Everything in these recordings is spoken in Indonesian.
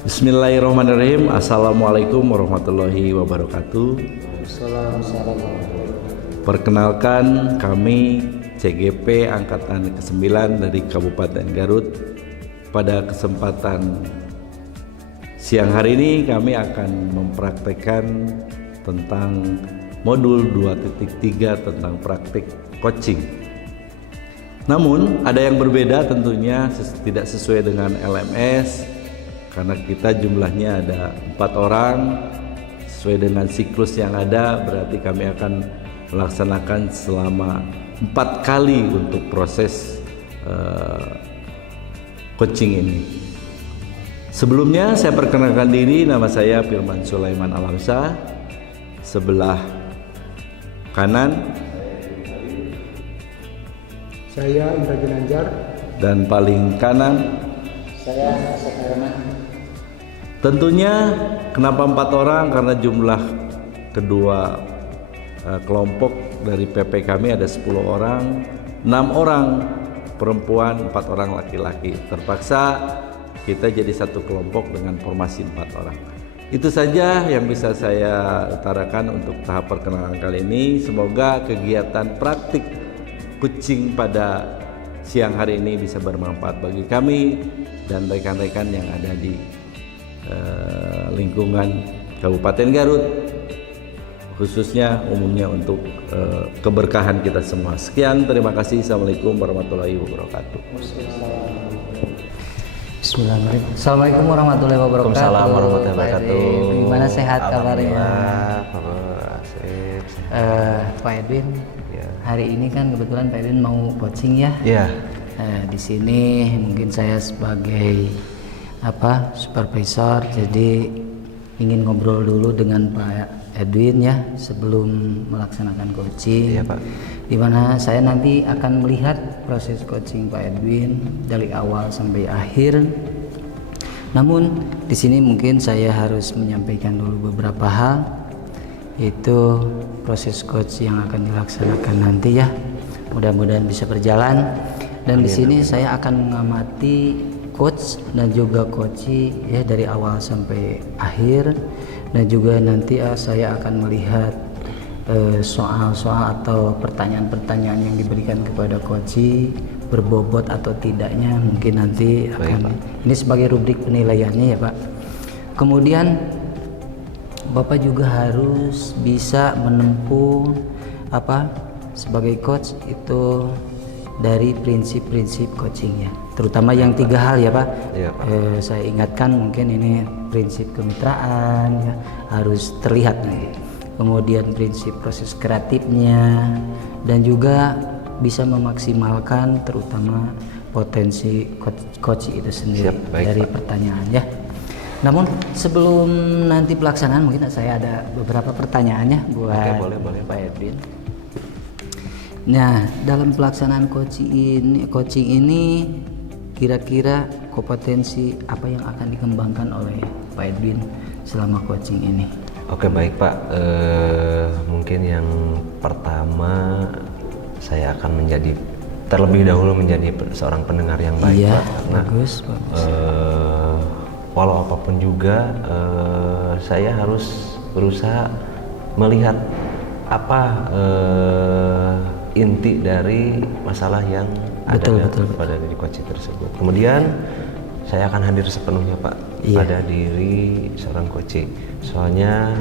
Bismillahirrahmanirrahim. Assalamualaikum warahmatullahi wabarakatuh. Perkenalkan, kami CGP Angkatan ke-9 dari Kabupaten Garut. Pada kesempatan siang hari ini kami akan mempraktekkan tentang modul 2.3 tentang praktik coaching. Namun ada yang berbeda tentunya, tidak sesuai dengan LMS karena kita jumlahnya ada 4 orang. Sesuai dengan siklus yang ada, berarti kami akan melaksanakan selama 4 kali untuk proses coaching ini. Sebelumnya saya perkenalkan diri, nama saya Firman Sulaiman Alamsyah. Sebelah kanan saya Indra Ginanjar. Dan paling kanan Saya Sekarana. Tentunya kenapa 4 orang? Karena jumlah kedua kelompok dari PP kami ada 10 orang, 6 orang perempuan, 4 orang laki-laki. Terpaksa kita jadi satu kelompok dengan formasi 4 orang. Itu saja yang bisa saya utarakan untuk tahap perkenalan kali ini. Semoga kegiatan praktik coaching pada siang hari ini bisa bermanfaat bagi kami dan rekan-rekan yang ada di lingkungan Kabupaten Garut, khususnya umumnya untuk keberkahan kita semua. Sekian, terima kasih. Assalamualaikum warahmatullahi wabarakatuh. Bismillahirrahmanirrahim. Assalamualaikum warahmatullahi wabarakatuh. Waalaikumsalam warahmatullahi wabarakatuh. Bagaimana, sehat kabarnya? Pak Edwin, Ya. hari ini kan kebetulan Pak Edwin mau coaching ya. Ya. Di sini mungkin saya sebagai supervisor, jadi ingin ngobrol dulu dengan Pak Edwin ya sebelum melaksanakan coaching. Iya, Pak. Dimana saya nanti akan melihat proses coaching Pak Edwin dari awal sampai akhir. Namun di sini mungkin saya harus menyampaikan dulu beberapa hal, yaitu proses coach yang akan dilaksanakan nanti ya. Mudah-mudahan bisa berjalan. Dan di sini saya akan mengamati coach dan juga coachee ya dari awal sampai akhir, dan juga nanti saya akan melihat soal-soal atau pertanyaan-pertanyaan yang diberikan kepada coachee berbobot atau tidaknya, mungkin nanti akan ini sebagai rubrik penilaiannya ya Pak. Kemudian Bapak juga harus bisa menempuh sebagai coach itu dari prinsip-prinsip coachingnya, terutama yang 3 hal ya Pak. Iya, Pak. Saya ingatkan, mungkin ini prinsip kemitraan ya, harus terlihat nanti. Kemudian prinsip proses kreatifnya, dan juga bisa memaksimalkan terutama potensi coach itu sendiri. Siap, baik, dari Pak. pertanyaan ya. Namun sebelum nanti pelaksanaan, mungkin saya ada beberapa pertanyaannya buat boleh. Pak Edwin. Nah, dalam pelaksanaan coaching ini kira-kira kompetensi apa yang akan dikembangkan oleh Pak Edwin selama coaching ini? Oke, baik Pak. Mungkin yang pertama saya akan terlebih dahulu menjadi seorang pendengar yang baik, Iya, Pak. Karena bagus. walau apapun juga saya harus berusaha melihat apa inti dari masalah yang Betul. pada diri coach tersebut. Kemudian saya akan hadir sepenuhnya Pak pada diri seorang coach. Soalnya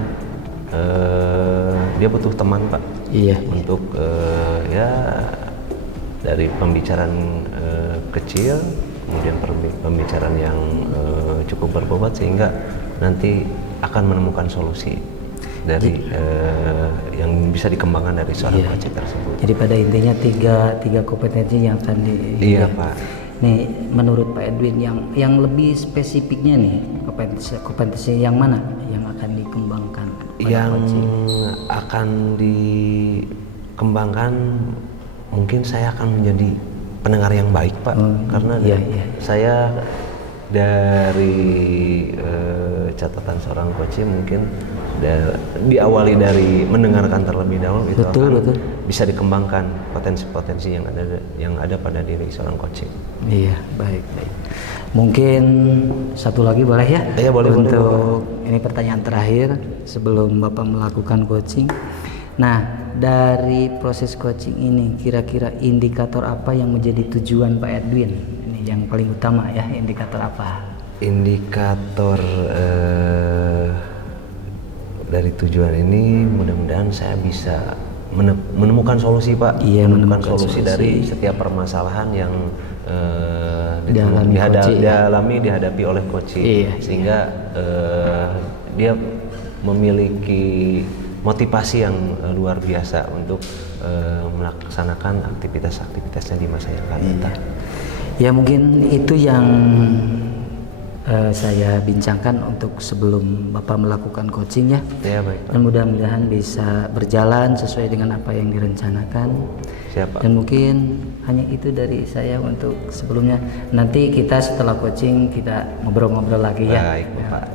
dia butuh teman Pak. Iya. Untuk dari pembicaraan kecil, kemudian pembicaraan yang cukup berbobot sehingga nanti akan menemukan solusi dari yang bisa dikembangkan dari seorang coach tersebut. Jadi pada intinya tiga kompetensi yang akan Iya Pak. Nih, menurut Pak Edwin yang lebih spesifiknya nih, kompetensi yang mana yang akan dikembangkan? Yang akan dikembangkan, mungkin saya akan menjadi pendengar yang baik Pak. Karena saya dari catatan seorang coach mungkin diawali dari mendengarkan terlebih dahulu, itu akan bisa dikembangkan potensi-potensi yang ada pada diri seorang coach. Iya, baik. Mungkin satu lagi boleh ya? Iya, boleh, boleh, Untuk ini pertanyaan terakhir sebelum Bapak melakukan coaching. Nah, dari proses coaching ini kira-kira indikator apa yang menjadi tujuan Pak Edwin? Ini yang paling utama ya, indikator apa? Indikator dari tujuan ini mudah-mudahan saya bisa menemukan solusi, Pak. Iya, menemukan solusi solusi dari setiap permasalahan yang dihadapi oleh coaching. Iya, sehingga dia memiliki motivasi yang luar biasa untuk melaksanakan aktivitas-aktivitasnya di masa yang akan datang. Ya mungkin itu yang saya bincangkan untuk sebelum Bapak melakukan coaching ya. Ya, baik, Pak. Dan mudah-mudahan bisa berjalan sesuai dengan apa yang direncanakan. Siap, Pak. Dan mungkin hanya itu dari saya untuk sebelumnya. Nanti kita setelah coaching kita ngobrol-ngobrol lagi ya. Baik, Pak.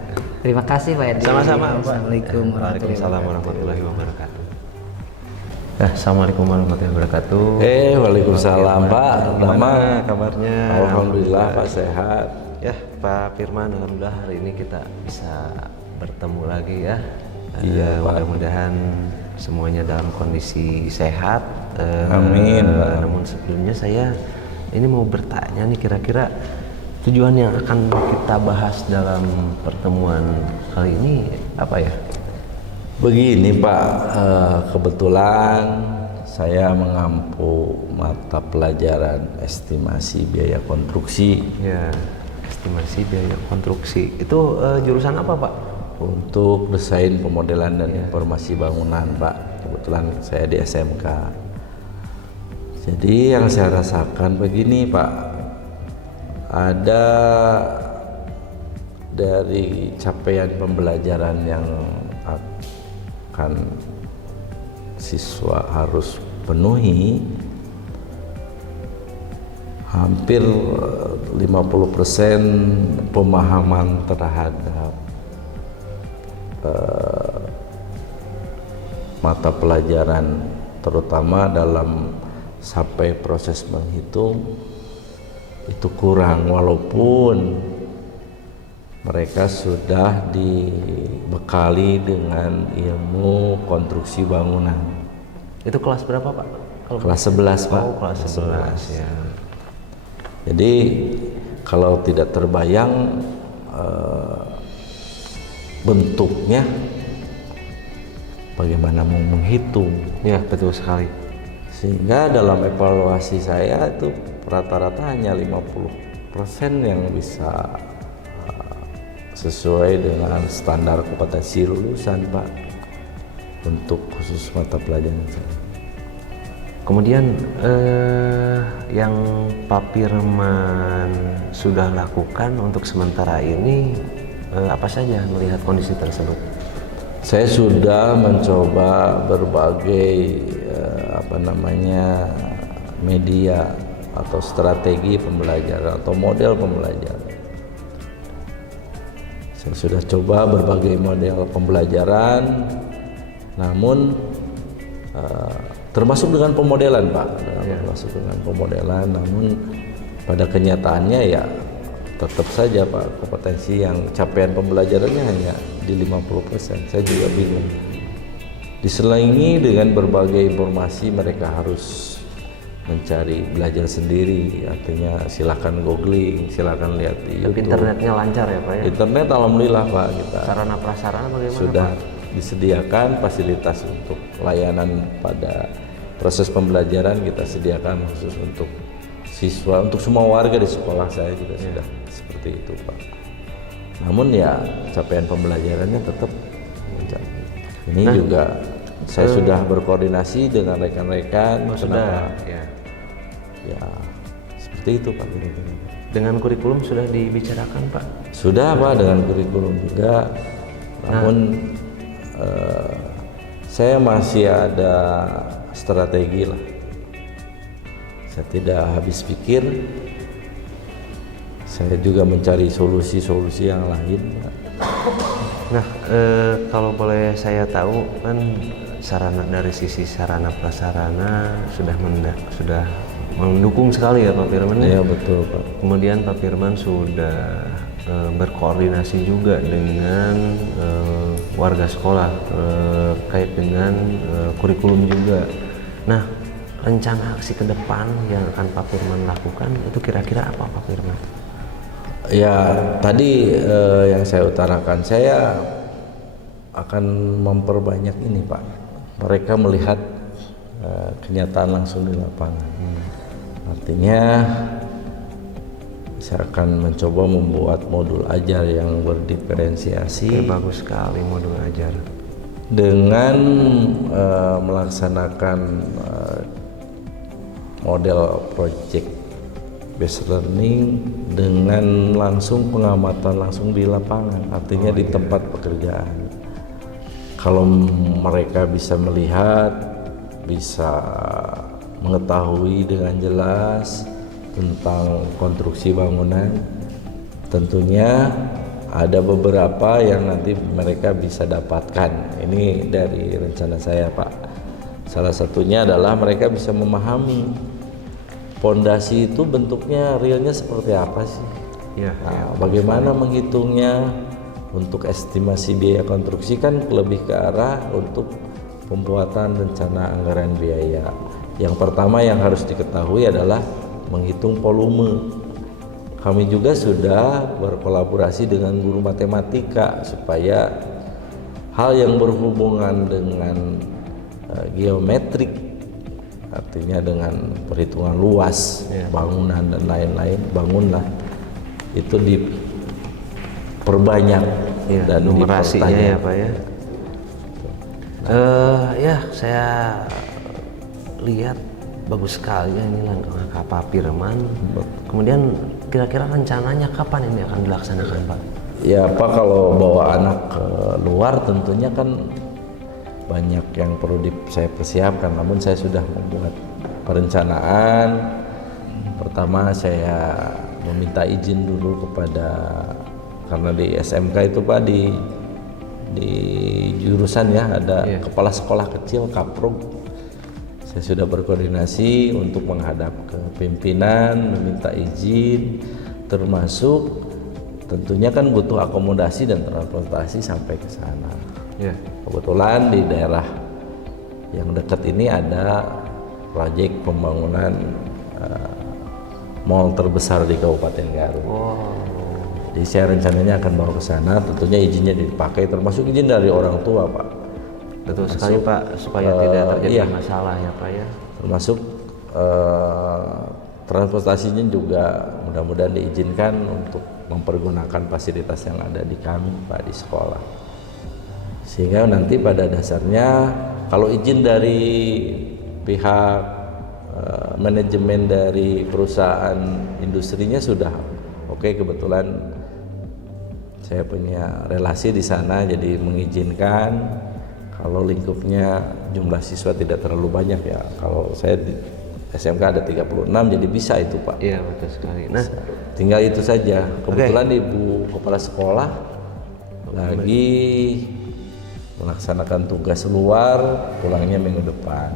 Terima kasih Pak Edwin. Sama-sama, Pak. Assalamualaikum Waalaikumsalam warahmatullahi wabarakatuh. Assalamualaikum warahmatullahi wabarakatuh. Waalaikumsalam Pak. Gimana kabarnya? Alhamdulillah Pak sehat. Ya, Pak Firman, alhamdulillah hari ini kita bisa bertemu lagi ya. Iya, Pak. Mudah-mudahan semuanya dalam kondisi sehat. Amin, Pak. Namun sebelumnya saya ini mau bertanya nih, kira-kira tujuan yang akan kita bahas dalam pertemuan kali ini apa ya? Begini Pak, kebetulan saya mengampu mata pelajaran estimasi biaya konstruksi. Ya, estimasi biaya konstruksi. Itu jurusan apa, Pak? Untuk desain pemodelan dan informasi bangunan Pak. Kebetulan saya di SMK. Jadi yang saya rasakan begini Pak, ada dari capaian pembelajaran yang akan siswa harus penuhi, hampir 50% pemahaman terhadap mata pelajaran, terutama dalam sampai proses menghitung itu kurang, walaupun mereka sudah dibekali dengan ilmu konstruksi bangunan. Itu kelas berapa, Pak? Kelas 11 Pak. Oh, kelas 11 ya. Jadi kalau tidak terbayang bentuknya, bagaimana mau menghitung? Ya, betul sekali. Sehingga dalam evaluasi saya itu rata-rata hanya 50% yang bisa sesuai dengan standar kompetensi lulusan Pak, untuk khusus mata pelajaran saya. Kemudian yang Pak Firman sudah lakukan untuk sementara ini apa saja melihat kondisi tersebut? Saya sudah mencoba berbagai media atau strategi pembelajaran atau model pembelajaran. Saya sudah coba berbagai model pembelajaran, namun termasuk dengan pemodelan Pak, termasuk dengan pemodelan, namun pada kenyataannya ya tetap saja Pak, kompetensi yang capaian pembelajarannya hanya di 50%. Saya juga bingung. Diselingi dengan berbagai informasi, mereka harus mencari belajar sendiri, artinya silakan googling, silakan lihat di YouTube. Internetnya lancar ya Pak ya? Internet alhamdulillah Pak, kita Sarana prasarana bagaimana sudah Pak? disediakan fasilitas untuk layanan pada proses pembelajaran, kita sediakan khusus untuk siswa, untuk semua warga di sekolah saya juga sudah seperti itu Pak. Namun ya capaian pembelajarannya tetap mencapai. Ini juga saya sudah berkoordinasi dengan rekan-rekan. Sudah ya seperti itu Pak. Dengan kurikulum sudah dibicarakan Pak? Sudah Pak, dengan kurikulum juga. Namun saya masih ada strategi lah. Saya tidak habis pikir. Saya juga mencari solusi-solusi yang lain Pak. Nah, kalau boleh saya tahu kan dari sisi sarana prasarana sudah mendukung sekali ya Pak Firman. Iya betul Pak. Kemudian Pak Firman sudah berkoordinasi juga dengan warga sekolah kait dengan kurikulum juga. Nah, rencana aksi ke depan yang akan Pak Firman lakukan itu kira-kira apa Pak Firman? Ya tadi yang saya utarakan, saya akan memperbanyak ini Pak, mereka melihat kenyataan langsung di lapangan. Artinya saya akan mencoba membuat modul ajar yang berdiferensiasi. Bagus sekali modul ajar. Dengan melaksanakan model project based learning dengan langsung pengamatan langsung di lapangan, artinya di tempat pekerjaan. Kalau mereka bisa melihat, bisa mengetahui dengan jelas tentang konstruksi bangunan, tentunya ada beberapa yang nanti mereka bisa dapatkan. Ini dari rencana saya Pak. Salah satunya adalah mereka bisa memahami pondasi itu bentuknya realnya seperti apa sih? Ya, Nah, bagaimana menghitungnya? Untuk estimasi biaya konstruksi kan lebih ke arah untuk pembuatan rencana anggaran biaya. Yang pertama yang harus diketahui adalah menghitung volume. Kami juga sudah berkolaborasi dengan guru matematika supaya hal yang berhubungan dengan geometrik, artinya dengan perhitungan luas bangunan dan lain-lain, bangunlah itu diperbanyak dan numerasinya ya Pak ya. Ya saya lihat bagus sekali ya ini langkah Pak Firman. Kemudian kira-kira rencananya kapan ini akan dilaksanakan Pak? Ya Pak, kalau bawa anak ke luar tentunya kan banyak yang perlu saya persiapkan, namun saya sudah membuat perencanaan. Pertama saya meminta izin dulu kepada, karena di SMK itu Pak di jurusan ya ada kepala sekolah kecil Kaprug. Saya sudah berkoordinasi untuk menghadap ke pimpinan, meminta izin, termasuk tentunya kan butuh akomodasi dan transportasi sampai ke sana. Kebetulan di daerah yang dekat ini ada proyek pembangunan mall terbesar di Kabupaten Garut. Jadi saya rencananya akan bawa ke sana, tentunya izinnya dipakai, termasuk izin dari orang tua Pak. Betul sekali Pak, supaya tidak terjadi masalah ya Pak ya. Termasuk transportasinya juga mudah-mudahan diizinkan untuk mempergunakan fasilitas yang ada di kami Pak di sekolah. Sehingga nanti pada dasarnya kalau izin dari pihak manajemen dari perusahaan industrinya sudah oke, kebetulan saya punya relasi di sana jadi mengizinkan kalau lingkupnya jumlah siswa tidak terlalu banyak ya. Kalau saya di SMK ada 36 jadi bisa itu Pak. Iya betul sekali. Nah tinggal itu saja. Kebetulan Ibu Kepala Sekolah lagi melaksanakan tugas luar, pulangnya minggu depan.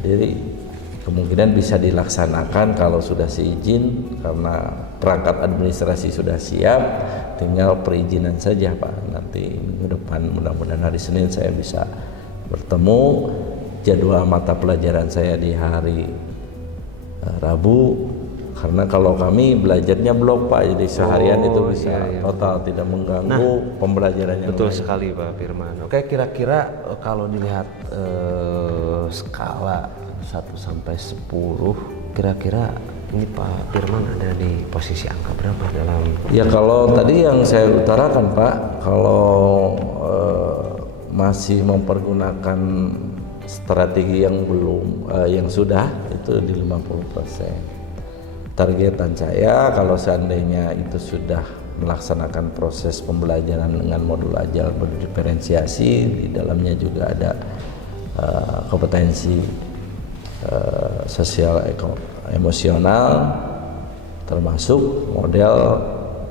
Jadi kemungkinan bisa dilaksanakan kalau sudah seizin, karena perangkat administrasi sudah siap, tinggal perizinan saja Pak. Nanti minggu depan mudah-mudahan hari Senin saya bisa bertemu. Jadwal mata pelajaran saya di hari Rabu, karena kalau kami belajarnya blok Pak, jadi seharian itu bisa total tidak mengganggu pembelajaran yang betul lain. sekali Pak Firman. Oke, kira-kira kalau dilihat skala 1 sampai 10, kira-kira ini Pak Firman ada di posisi angka berapa dalam? Ya kalau tadi yang saya utarakan Pak, kalau masih mempergunakan strategi yang belum yang sudah itu di 50%. Targetan saya kalau seandainya itu sudah melaksanakan proses pembelajaran dengan modul ajar berdiferensiasi, di dalamnya juga ada kompetensi sosial emosional, termasuk model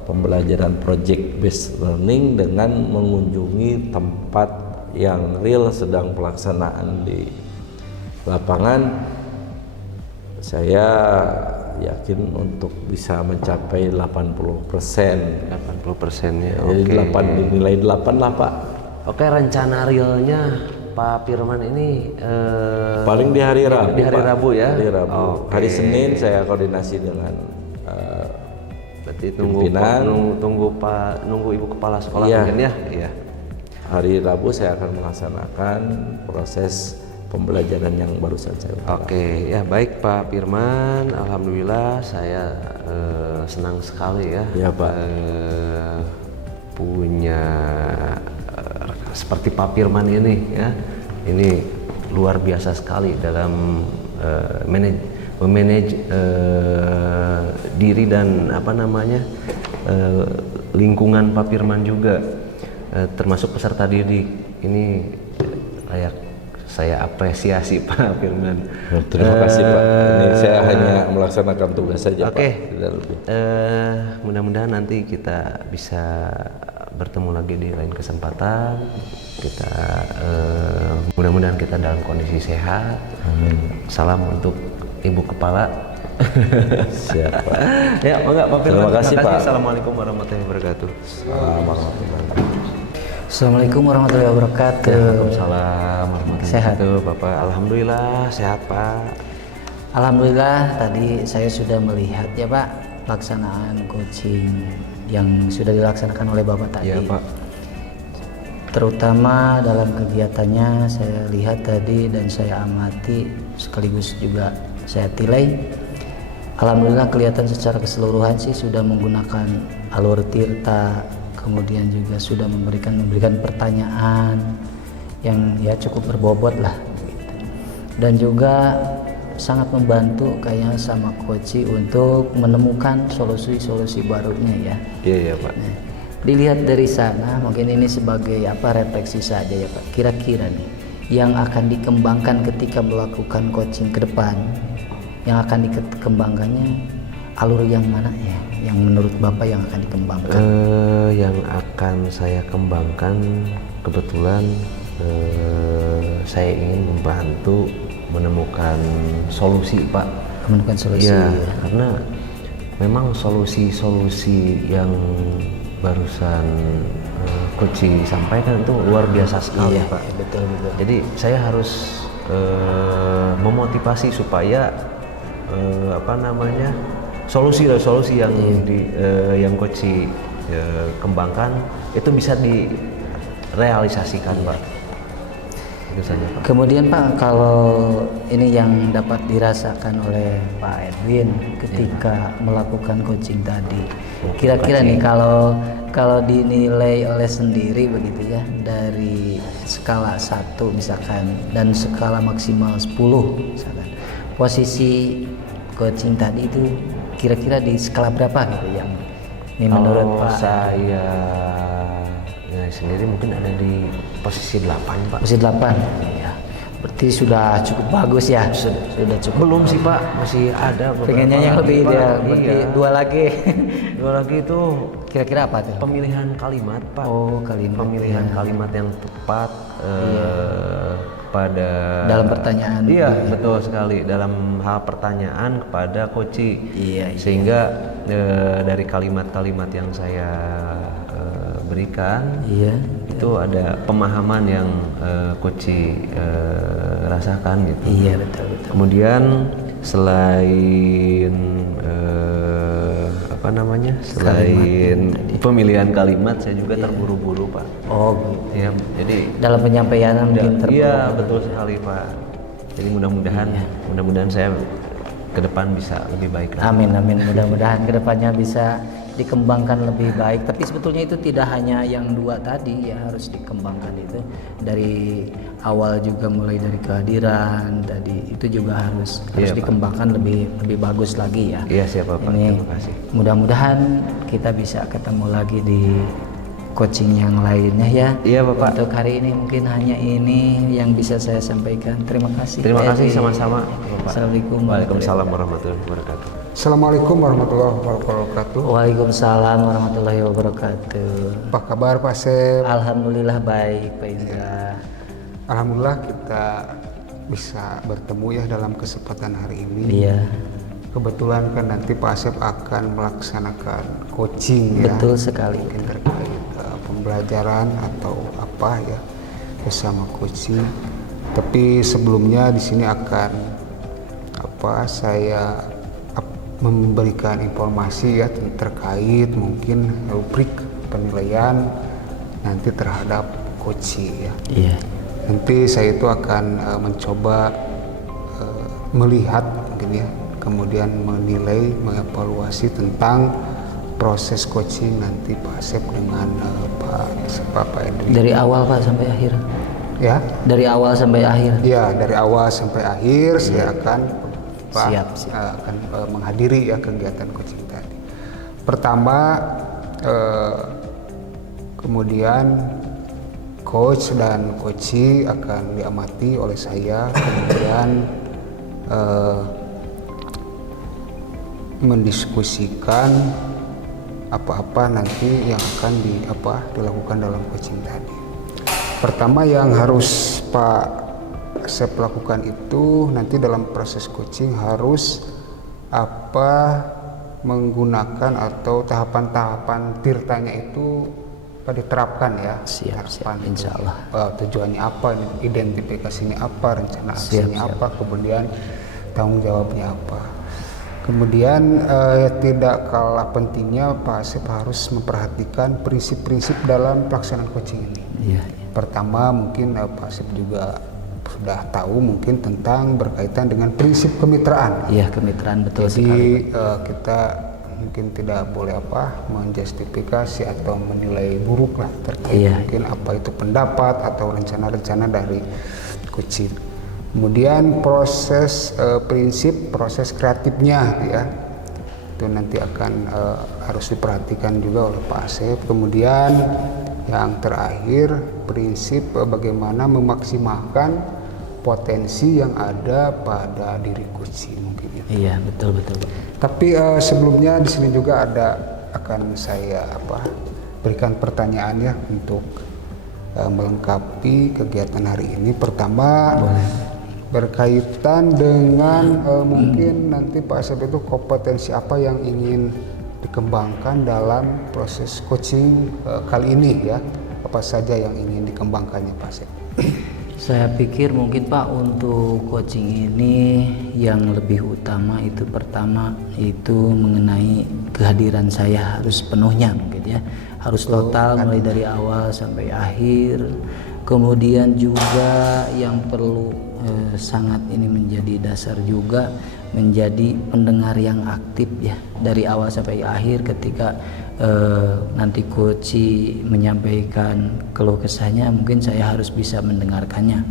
pembelajaran project based learning dengan mengunjungi tempat yang real sedang pelaksanaan di lapangan. saya yakin untuk bisa mencapai 80%. 80%-nya. Jadi Oke. dinilai 8 lah Pak. Oke, rencana realnya Pak Firman ini Paling di hari Rabu. di hari Pak. Rabu ya? Hari Rabu. Oke. Hari Senin saya koordinasi dengan Berarti pimpinan. nunggu Ibu Kepala Sekolah Iya. mungkin ya? Iya. Hari Rabu saya akan melaksanakan proses pembelajaran yang barusan saya utarakan. Oke, ya baik Pak Firman. Alhamdulillah saya senang sekali ya. Iya, Pak. Punya seperti Pak Firman ini ya. Ini luar biasa sekali dalam memanage diri dan lingkungan Pak Firman juga, termasuk peserta didik. Ini layak saya apresiasi Pak Firman. Terima kasih Pak. Ini saya hanya melaksanakan tugas saja Oke. Pak. Tidak lebih. Mudah-mudahan nanti kita bisa bertemu lagi di lain kesempatan. Kita mudah-mudahan kita dalam kondisi sehat. Salam untuk Ibu Kepala. Siap Pak. Ya, enggak Pak Firman. Terima kasih, Pak. Assalamualaikum warahmatullahi wabarakatuh. Assalamualaikum warahmatullahi wabarakatuh. Waalaikumsalam warahmatullahi Sehat? wabarakatuh. Bapak, alhamdulillah sehat Pak. Alhamdulillah tadi saya sudah melihat ya Pak pelaksanaan coaching yang sudah dilaksanakan oleh Bapak tadi. Iya Pak. Terutama dalam kegiatannya saya lihat tadi dan saya amati sekaligus juga saya tilai. Alhamdulillah kelihatan secara keseluruhan sih sudah menggunakan alur tirta, kemudian juga sudah memberikan pertanyaan yang ya cukup berbobot lah gitu. Dan juga sangat membantu kayaknya sama coach untuk menemukan solusi-solusi barunya ya. Iya ya Pak. Nah, dilihat dari sana mungkin ini sebagai refleksi saja ya Pak. Kira-kira nih yang akan dikembangkan ketika melakukan coaching ke depan, yang akan dikembangkannya alur yang mana ya? Yang menurut Bapak yang akan dikembangkan? Yang akan saya kembangkan kebetulan saya ingin membantu menemukan solusi Pak. Menemukan solusi. Iya, Ya. karena memang solusi-solusi yang barusan coaching sampaikan itu luar biasa sekali Iya, Pak. betul betul. Jadi saya harus memotivasi supaya solusi yang yang coach kembangkan itu bisa direalisasikan Pak. Itu saja Pak. Kemudian Pak, kalau ini yang dapat dirasakan oleh Pak Edwin ketika melakukan coaching tadi, kira-kira nih kalau dinilai oleh sendiri begitu ya, dari skala 1 misalkan dan skala maksimal 10 misalkan, posisi coaching tadi itu kira-kira di skala berapa gitu yang ini menurut Pak? Saya sendiri mungkin ada di posisi 8 Pak. Posisi 8 ya. Berarti sudah cukup bagus ya. Sudah cukup. Belum sih Pak, masih ada beberapa. Pengennya yang lebih Pak. dia, berarti Iya. 2 lagi. 2 lagi itu Kira-kira apa tuh? pemilihan kalimat Pak. Oh, kalimat. Pemilihan kalimat yang tepat pada Dalam pertanyaan. Iya, betul sekali dalam hal pertanyaan kepada coach. Iya. Sehingga dari kalimat-kalimat yang saya berikan Iya. itu ada pemahaman yang coach rasakan gitu. Iya, betul. Kemudian selain selain pemilihan kalimat saya juga terburu-buru Pak. Oh, gitu. Ya, jadi Dalam penyampaian mungkin iya betul sekali Pak. Jadi mudah-mudahan saya ke depan bisa lebih baik lagi. Amin. Mudah-mudahan kedepannya bisa dikembangkan lebih baik. Tapi sebetulnya itu tidak hanya yang 2 tadi ya, harus dikembangkan itu dari awal juga, mulai dari kehadiran tadi itu juga harus Iya, Pak. dikembangkan lebih bagus lagi ya. Iya siapa Pak. Ini Terima kasih. mudah-mudahan kita bisa ketemu lagi di coaching yang lainnya ya. Iya, Bapak. Untuk hari ini mungkin hanya ini yang bisa saya sampaikan. Terima kasih. Terima kasih Edwin. sama-sama Bapak. Assalamualaikum. Waalaikumsalam warahmatullahi wabarakatuh. Assalamualaikum warahmatullahi wabarakatuh. Waalaikumsalam warahmatullahi wabarakatuh. Apa kabar Pak Sep? Alhamdulillah baik Pak Indra. Alhamdulillah kita bisa bertemu ya dalam kesempatan hari ini. Iya, Kebetulan kan nanti Pak Asep akan melaksanakan coaching ya. betul sekali. Mungkin terkait pembelajaran atau apa ya bersama coaching. Tapi sebelumnya di sini akan saya memberikan informasi ya terkait mungkin rubrik penilaian nanti terhadap coaching ya. Iya, Nanti saya itu akan mencoba melihat mungkin ya, kemudian menilai, mengevaluasi tentang proses coaching nanti Pak Asep dengan Pak Edri. dari awal Pak sampai akhir. Ya, Dari awal sampai akhir. ya dari awal sampai akhir saya akan Siap. akan menghadiri ya kegiatan coaching tadi. Pertama, kemudian coach dan coachee akan diamati oleh saya, kemudian mendiskusikan apa-apa nanti yang akan dilakukan dalam coaching tadi. Pertama yang harus Pak Asep lakukan itu nanti dalam proses coaching harus menggunakan atau tahapan-tahapan tirtanya itu diterapkan ya. Siap, Tahapan itu. insya Allah. Tujuannya apa, identifikasinya apa, rencana aksinya Siap. apa, kemudian tanggung jawabnya apa. Kemudian tidak kalah pentingnya Pak Asep harus memperhatikan prinsip-prinsip dalam pelaksanaan coaching ini. Iya, Pertama mungkin Pak Asep juga sudah tahu mungkin tentang berkaitan dengan prinsip kemitraan. iya, kemitraan betul Jadi sekali. kita mungkin tidak boleh menjustifikasi atau menilai buruk lah terkait Iya. mungkin apa itu pendapat atau rencana-rencana dari coaching. Kemudian proses proses kreatifnya ya itu nanti akan harus diperhatikan juga oleh Pak Asep. Kemudian yang terakhir prinsip bagaimana memaksimalkan potensi yang ada pada diri coaching mungkin itu. Iya, betul betul Pak. Tapi sebelumnya di sini juga akan saya berikan pertanyaan ya untuk melengkapi kegiatan hari ini. Pertama berkaitan dengan mungkin nanti Pak Asep itu kompetensi apa yang ingin dikembangkan dalam proses coaching kali ini ya. Apa saja yang ingin dikembangkannya Pak Asep? Saya pikir mungkin Pak untuk coaching ini yang lebih utama itu pertama itu mengenai kehadiran saya harus penuhnya mungkin ya, harus total mulai dari awal sampai akhir. Kemudian juga yang perlu sangat ini menjadi dasar juga menjadi pendengar yang aktif ya dari awal sampai akhir. Ketika nanti coachee menyampaikan keluh kesahnya mungkin saya harus bisa mendengarkannya,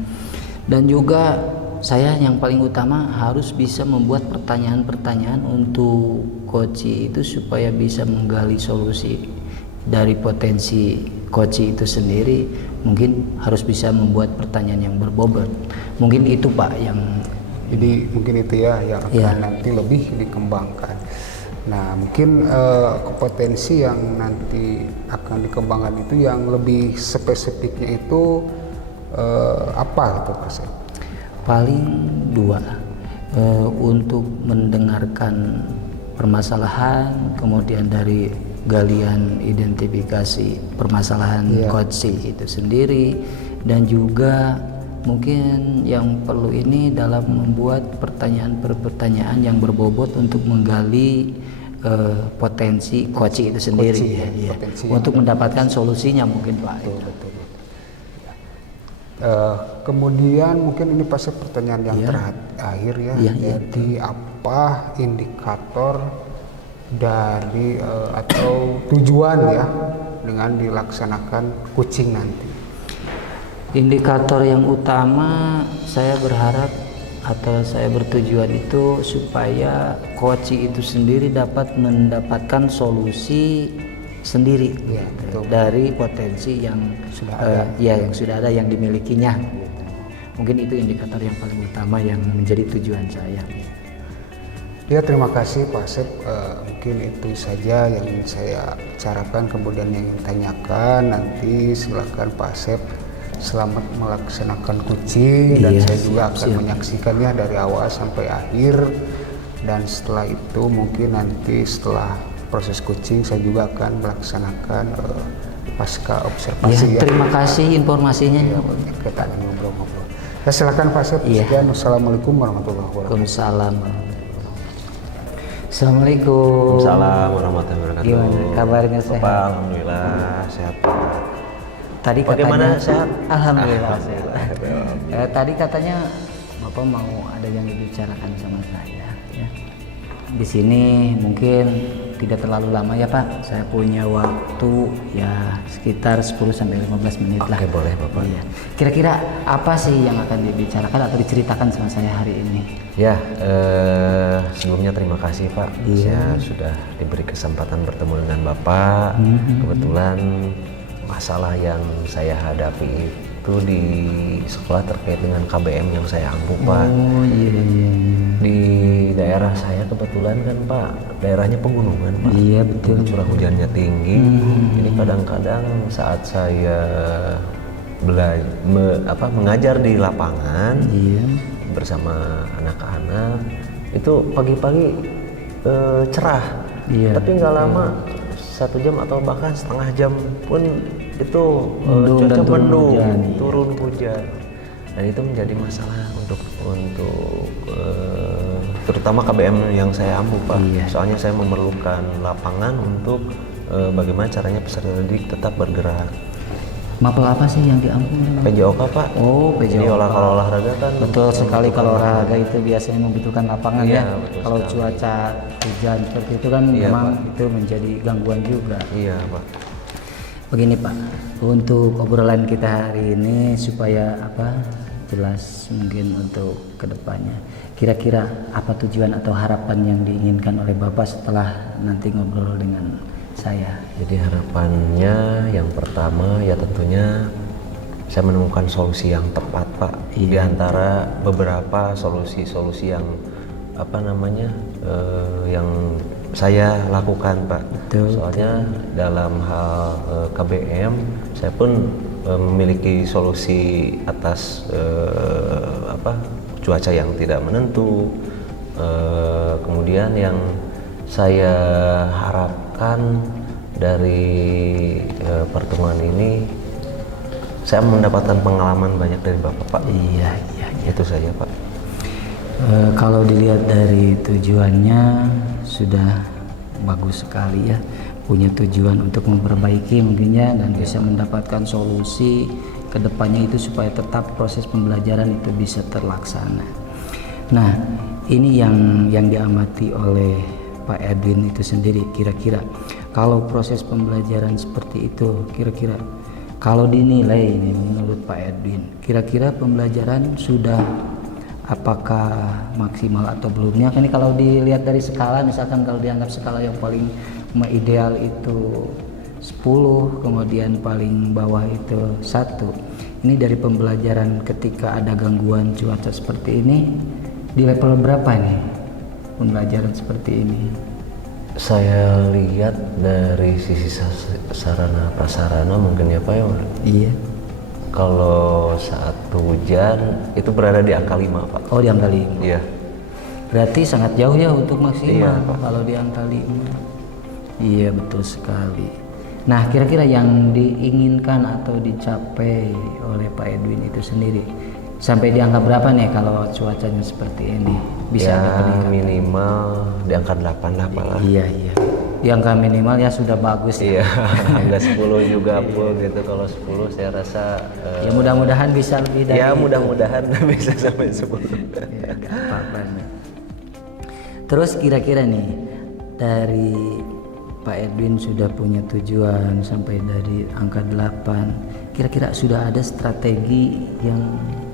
dan juga saya yang paling utama harus bisa membuat pertanyaan-pertanyaan untuk coachee itu supaya bisa menggali solusi dari potensi coachee itu sendiri. Mungkin harus bisa membuat pertanyaan yang berbobot. Mungkin itu Pak yang Jadi mungkin itu ya yang akan nanti lebih dikembangkan. Nah mungkin kompetensi yang nanti akan dikembangkan itu yang lebih spesifiknya itu apa gitu Pak Asep? paling dua, untuk mendengarkan permasalahan, kemudian dari galian identifikasi permasalahan coaching itu sendiri, dan juga mungkin yang perlu ini dalam membuat pertanyaan yang berbobot untuk menggali potensi coaching itu sendiri potensi untuk mendapatkan solusinya mungkin Pak. Betul. Kemudian mungkin ini pasti pertanyaan yang terakhir ya. Jadi apa indikator dari atau tujuan ya dengan dilaksanakan coaching nanti? Indikator yang utama saya berharap atau saya bertujuan itu supaya coaching itu sendiri dapat mendapatkan solusi sendiri dari potensi yang sudah ada, yang sudah ada yang dimilikinya. Mungkin itu indikator yang paling utama yang menjadi tujuan saya. Ya terima kasih Pak Asep, mungkin itu saja yang ingin saya bicarakan, kemudian yang ingin tanyakan nanti silakan Pak Asep selamat melaksanakan coaching dan Iya, saya juga akan siap. menyaksikannya dari awal sampai akhir. Dan setelah itu mungkin nanti setelah proses coaching saya juga akan melaksanakan pasca Ya, observasi ya. terima kasih informasinya. Ya, kita akan ngobrol-ngobrol. Ya, silakan Pak Sep. Iya. Sekian. Wassalamualaikum warahmatullahi wabarakatuh. Waalaikumsalam. Assalamualaikum. Waalaikumsalam warahmatullahi wabarakatuh. Gimana kabarnya, sehat? Bapak, alhamdulillah sehat. Tadi Bagaimana, katanya sehat? Alhamdulillah sehat. Tadi katanya Bapak mau ada yang dibicarakan sama saya ya. Di sini mungkin tidak terlalu lama ya Pak. Saya punya waktu ya sekitar 10 sampai 15 menit lah. Oke, boleh Bapak. Iya. Kira-kira apa sih yang akan dibicarakan atau diceritakan sama saya hari ini? Ya, sebelumnya terima kasih Pak. Iya. Saya sudah diberi kesempatan bertemu dengan Bapak. Kebetulan masalah yang saya hadapi itu di sekolah terkait dengan KBM yang saya ampuh Pak. Oh iya iya. Di daerah saya kebetulan kan Pak, daerahnya pegunungan Pak. Iya betul. Curah hujannya tinggi. Jadi kadang-kadang saat saya mengajar di lapangan Iya. bersama anak-anak itu pagi-pagi cerah, Iya. tapi nggak lama 1 jam atau bahkan setengah jam pun itu Mendung dan cuaca turun mendung, hujan. turun hujan, dan itu menjadi masalah untuk terutama KBM yang saya ampuh Pak. Iya. Soalnya saya memerlukan lapangan untuk bagaimana caranya peserta didik tetap bergerak. Mapel apa sih yang diampu? PJOK Pak. Oh, Jadi PJOK. kalau olahraga kan Betul sekali, kalau olahraga itu biasanya membutuhkan lapangan Iya, ya. betul Kalau sekali. cuaca hujan seperti itu kan Iya, memang itu menjadi gangguan juga. Iya Pak. Begini Pak, untuk obrolan kita hari ini supaya jelas mungkin untuk kedepannya. Kira-kira apa tujuan atau harapan yang diinginkan oleh Bapak setelah nanti ngobrol dengan saya? Jadi harapannya yang pertama ya tentunya saya menemukan solusi yang tepat Pak. Iya. Di antara beberapa solusi-solusi yang yang saya lakukan Pak. Betul. Soalnya dalam hal KBM saya pun memiliki solusi atas cuaca yang tidak menentu. Kemudian yang saya harapkan dari pertemuan ini saya mendapatkan pengalaman banyak dari Bapak Pak. Iya. Itu saja Pak. Kalau dilihat dari tujuannya sudah bagus sekali ya, punya tujuan untuk memperbaiki mungkinnya dan bisa mendapatkan solusi ke depannya itu supaya tetap proses pembelajaran itu bisa terlaksana. Nah, ini yang diamati oleh Pak Edwin itu sendiri. Kira-kira kalau proses pembelajaran seperti itu, kira-kira kalau dinilai ini menurut Pak Edwin, kira-kira pembelajaran sudah apakah maksimal atau belumnya? Kan ini kalau dilihat dari skala, misalkan kalau dianggap skala yang paling ideal itu 10, kemudian paling bawah itu 1. Ini dari pembelajaran ketika ada gangguan cuaca seperti ini, di level berapa nih pembelajaran seperti ini? Saya lihat dari sisi sarana prasarana mungkin ya Pak ya. Iya. Kalau saat hujan itu berada di angka 5 Pak. Oh, di angka 5. Iya. Berarti sangat jauh ya untuk maksimal Iya, Pak. kalau di angka 5. Iya, betul sekali. Nah, kira-kira yang diinginkan atau dicapai oleh Pak Edwin itu sendiri sampai di angka berapa nih kalau cuacanya seperti ini? Bisa ada Ya peningkatan? minimal di angka 8 lah Pak. Iya. Di angka minimal ya sudah bagus ya. Iya, angka 10 juga pun gitu. Kalau 10 saya rasa Ya mudah-mudahan bisa lebih dari ya itu. mudah-mudahan bisa sampai 10. Ya, nggak apa-apa nih. Terus kira-kira nih dari Pak Edwin sudah punya tujuan sampai dari angka 8. Kira-kira sudah ada strategi yang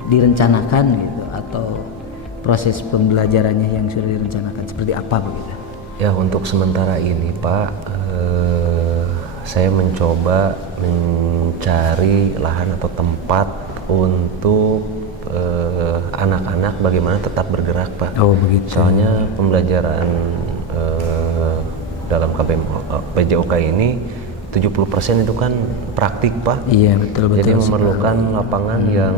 direncanakan gitu atau proses pembelajarannya yang sudah direncanakan seperti apa begitu? Ya untuk sementara ini Pak, saya mencoba mencari lahan atau tempat untuk anak-anak bagaimana tetap bergerak Pak. Oh begitu. Soalnya pembelajaran dalam KBM PJOK ini 70% itu kan praktik Pak. Iya, betul Jadi sekali. memerlukan lapangan yang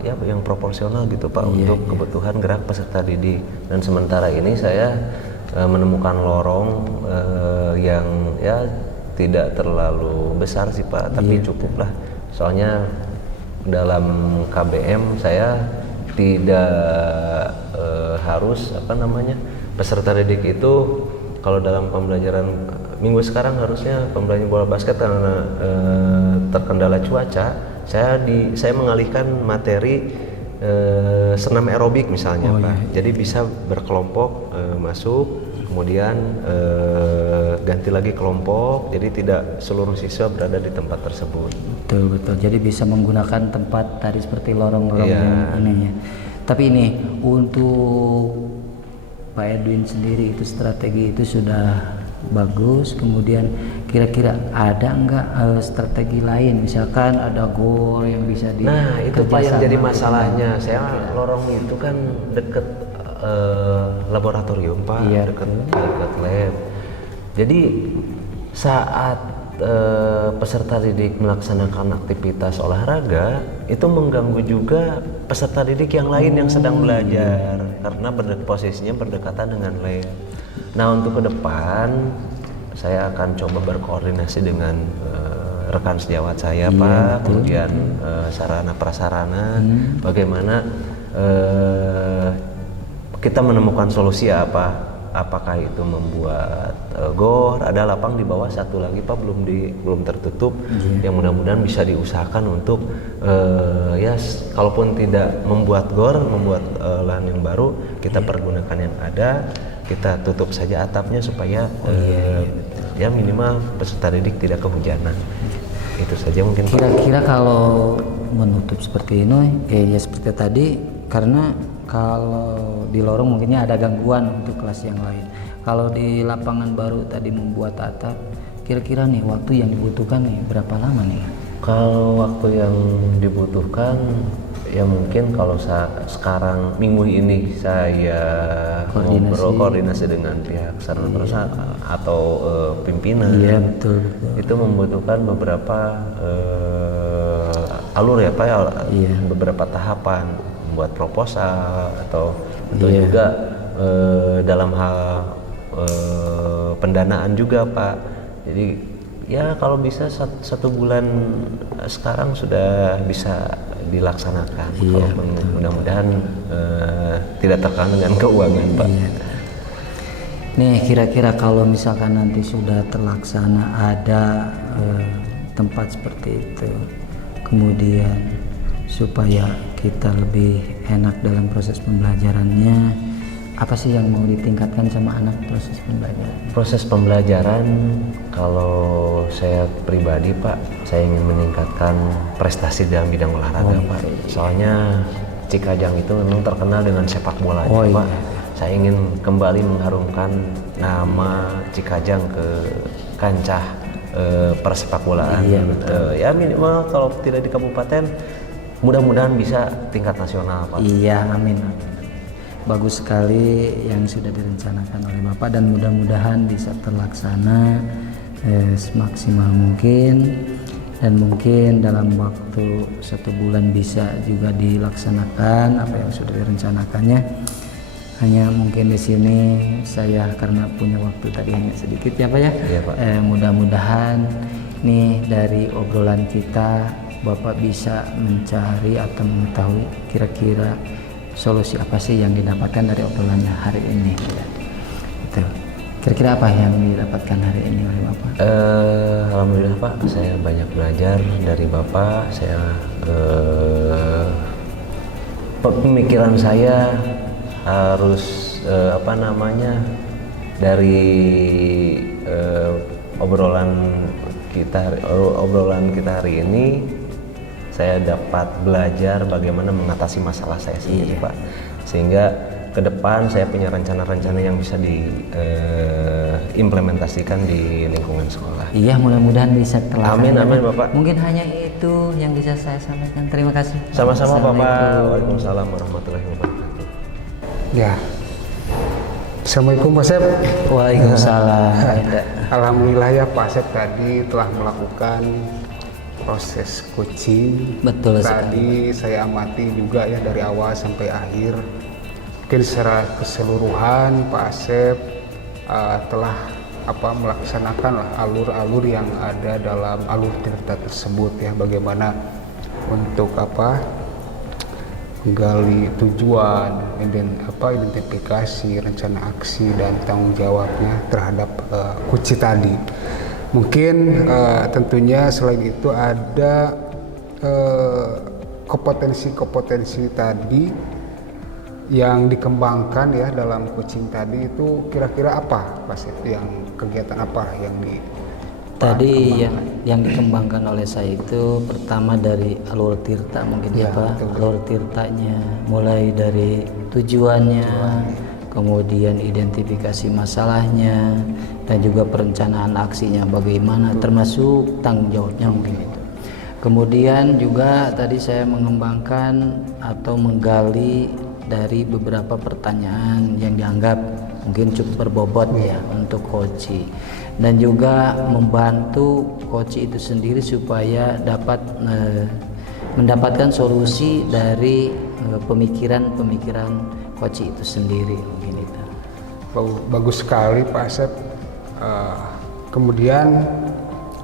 ya yang proporsional gitu Pak untuk kebutuhan gerak peserta didik. Dan sementara ini saya menemukan lorong yang ya tidak terlalu besar sih Pak, tapi cukup lah. Soalnya dalam KBM saya tidak harus peserta didik itu kalau dalam pembelajaran minggu sekarang harusnya pembelajaran bola basket karena terkendala cuaca, saya mengalihkan materi senam aerobik misalnya Pak. Jadi bisa berkelompok masuk, kemudian ganti lagi kelompok, jadi tidak seluruh siswa berada di tempat tersebut. Betul. Jadi bisa menggunakan tempat tadi seperti lorong-lorong yang ini ya. Tapi ini untuk Pak Edwin sendiri itu strategi itu sudah bagus. Kemudian kira-kira ada nggak strategi lain? Misalkan ada gor yang bisa di. Nah itu Pak yang jadi masalahnya. Saya lorong itu kan deket laboratorium Pak, deket lab. Jadi saat peserta didik melaksanakan aktivitas olahraga itu mengganggu juga peserta didik yang lain yang sedang belajar karena posisinya berdekatan dengan lab. Nah untuk ke depan saya akan coba berkoordinasi dengan rekan sejawat saya Pak, kemudian sarana prasarana, bagaimana kita menemukan solusi apakah itu membuat gor, ada lapang di bawah satu lagi Pak belum tertutup, yang mudah-mudahan bisa diusahakan untuk ya kalaupun tidak membuat gor, membuat lahan yang baru, kita pergunakan yang ada, kita tutup saja atapnya supaya ya minimal peserta didik tidak kehujanan. Itu saja mungkin Pak. Kira-kira kalau menutup seperti ini ya seperti tadi, karena kalau di lorong mungkinnya ada gangguan untuk kelas yang lain. Kalau di lapangan baru tadi membuat atap, kira-kira nih waktu yang dibutuhkan nih berapa lama nih? Kalau waktu yang dibutuhkan ya mungkin kalau sekarang minggu ini saya koordinasi dengan pihak sarana prasarana atau pimpinan. Iya betul. Itu membutuhkan beberapa alur ya Pak ya, beberapa tahapan, membuat proposal atau juga dalam hal pendanaan juga Pak. Jadi ya kalau bisa satu bulan sekarang sudah bisa dilaksanakan. Walaupun mudah-mudahan tidak terkena dengan keuangan Pak. Nih kira-kira kalau misalkan nanti sudah terlaksana ada tempat seperti itu, kemudian supaya kita lebih enak dalam proses pembelajarannya, apa sih yang mau ditingkatkan sama anak proses pembelajaran? Proses pembelajaran kalau saya pribadi Pak, saya ingin meningkatkan prestasi dalam bidang olahraga Pak. Soalnya Cikajang itu memang terkenal dengan sepak bolanya Pak. Saya ingin kembali mengharumkan nama Cikajang ke kancah persepak bolaan. Ya minimal kalau tidak di kabupaten, mudah-mudahan bisa tingkat nasional Pak. Iya, amin. Bagus sekali yang sudah direncanakan oleh Bapak dan mudah-mudahan bisa terlaksana semaksimal mungkin, dan mungkin dalam waktu 1 bulan bisa juga dilaksanakan apa yang sudah direncanakannya. Hanya mungkin di sini saya karena punya waktu tadi hanya sedikit ya Pak ya. Iya, Pak. Mudah-mudahan nih dari obrolan kita Bapak bisa mencari atau mengetahui kira-kira solusi apa sih yang didapatkan dari obrolan hari ini ya. Itu. Kira-kira apa yang didapatkan hari ini oleh Bapak? Alhamdulillah Pak, saya banyak belajar dari Bapak. Saya pemikiran saya harus dari obrolan kita hari ini, saya dapat belajar bagaimana mengatasi masalah saya sendiri Pak, sehingga ke depan saya punya rencana-rencana yang bisa diimplementasikan di lingkungan sekolah. Iya, mudah-mudahan bisa terlaksana. Amin Bapak. Mungkin hanya itu yang bisa saya sampaikan. Terima kasih. Sama-sama Bapak. Waalaikumsalam warahmatullahi wabarakatuh. Ya, Assalamualaikum Pak Asep. Waalaikumsalam. Pak Indra. Alhamdulillah ya Pak Asep tadi telah melakukan proses coaching. Betul sekali. Tadi saya amati juga ya dari awal sampai akhir. Mungkin secara keseluruhan Pak Asep telah melaksanakan alur-alur yang ada dalam alur tirta tersebut ya, bagaimana untuk menggali tujuan, identifikasi, rencana aksi dan tanggung jawabnya terhadap kunci tadi. Mungkin tentunya selain itu ada kompetensi tadi yang dikembangkan ya dalam coaching tadi, itu kira-kira apa Pak Asep, yang kegiatan apa yang Tadi yang dikembangkan oleh saya itu pertama dari alur tirta mungkin ya Pak. betul. Alur tirtanya mulai dari tujuannya, kemudian identifikasi masalahnya, dan juga perencanaan aksinya bagaimana, termasuk tanggung jawabnya mungkin itu. Kemudian juga tadi saya mengembangkan atau menggali dari beberapa pertanyaan yang dianggap mungkin cukup berbobot ya untuk coach, dan juga membantu coach itu sendiri supaya dapat mendapatkan solusi dari pemikiran coach itu sendiri mungkin itu. Bagus sekali Pak Asep. Kemudian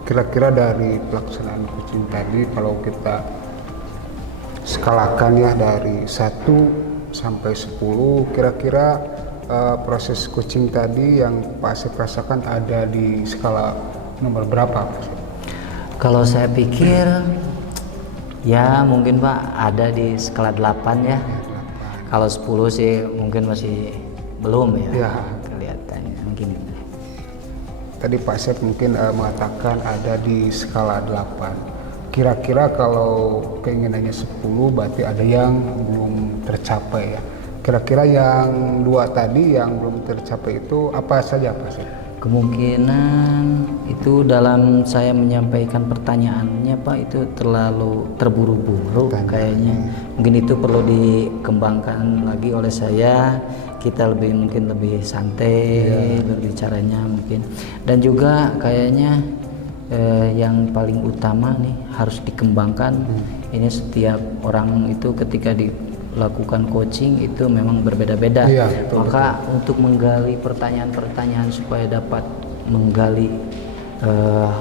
kira-kira dari pelaksanaan coaching tadi, kalau kita skalakan ya dari 1 sampai 10, kira-kira proses coaching tadi yang Pak Asep rasakan ada di skala nomor berapa Pak Asep? Kalau saya pikir ya mungkin Pak ada di skala 8 ya. Kalau 10 sih mungkin masih belum ya, kelihatannya mungkin. Tadi Pak Asep mungkin mengatakan ada di skala 8. Kira-kira kalau keinginannya 10 berarti ada yang belum tercapai ya. Kira-kira yang 2 tadi yang belum tercapai itu apa saja Pak Asep? Kemungkinan itu dalam saya menyampaikan pertanyaannya Pak itu terlalu terburu-buru kayaknya. Mungkin itu perlu dikembangkan lagi oleh saya. Kita mungkin lebih santai berbicaranya mungkin. Dan juga kayaknya yang paling utama nih harus dikembangkan, ini setiap orang itu ketika dilakukan coaching itu memang berbeda-beda. Maka untuk menggali pertanyaan-pertanyaan supaya dapat menggali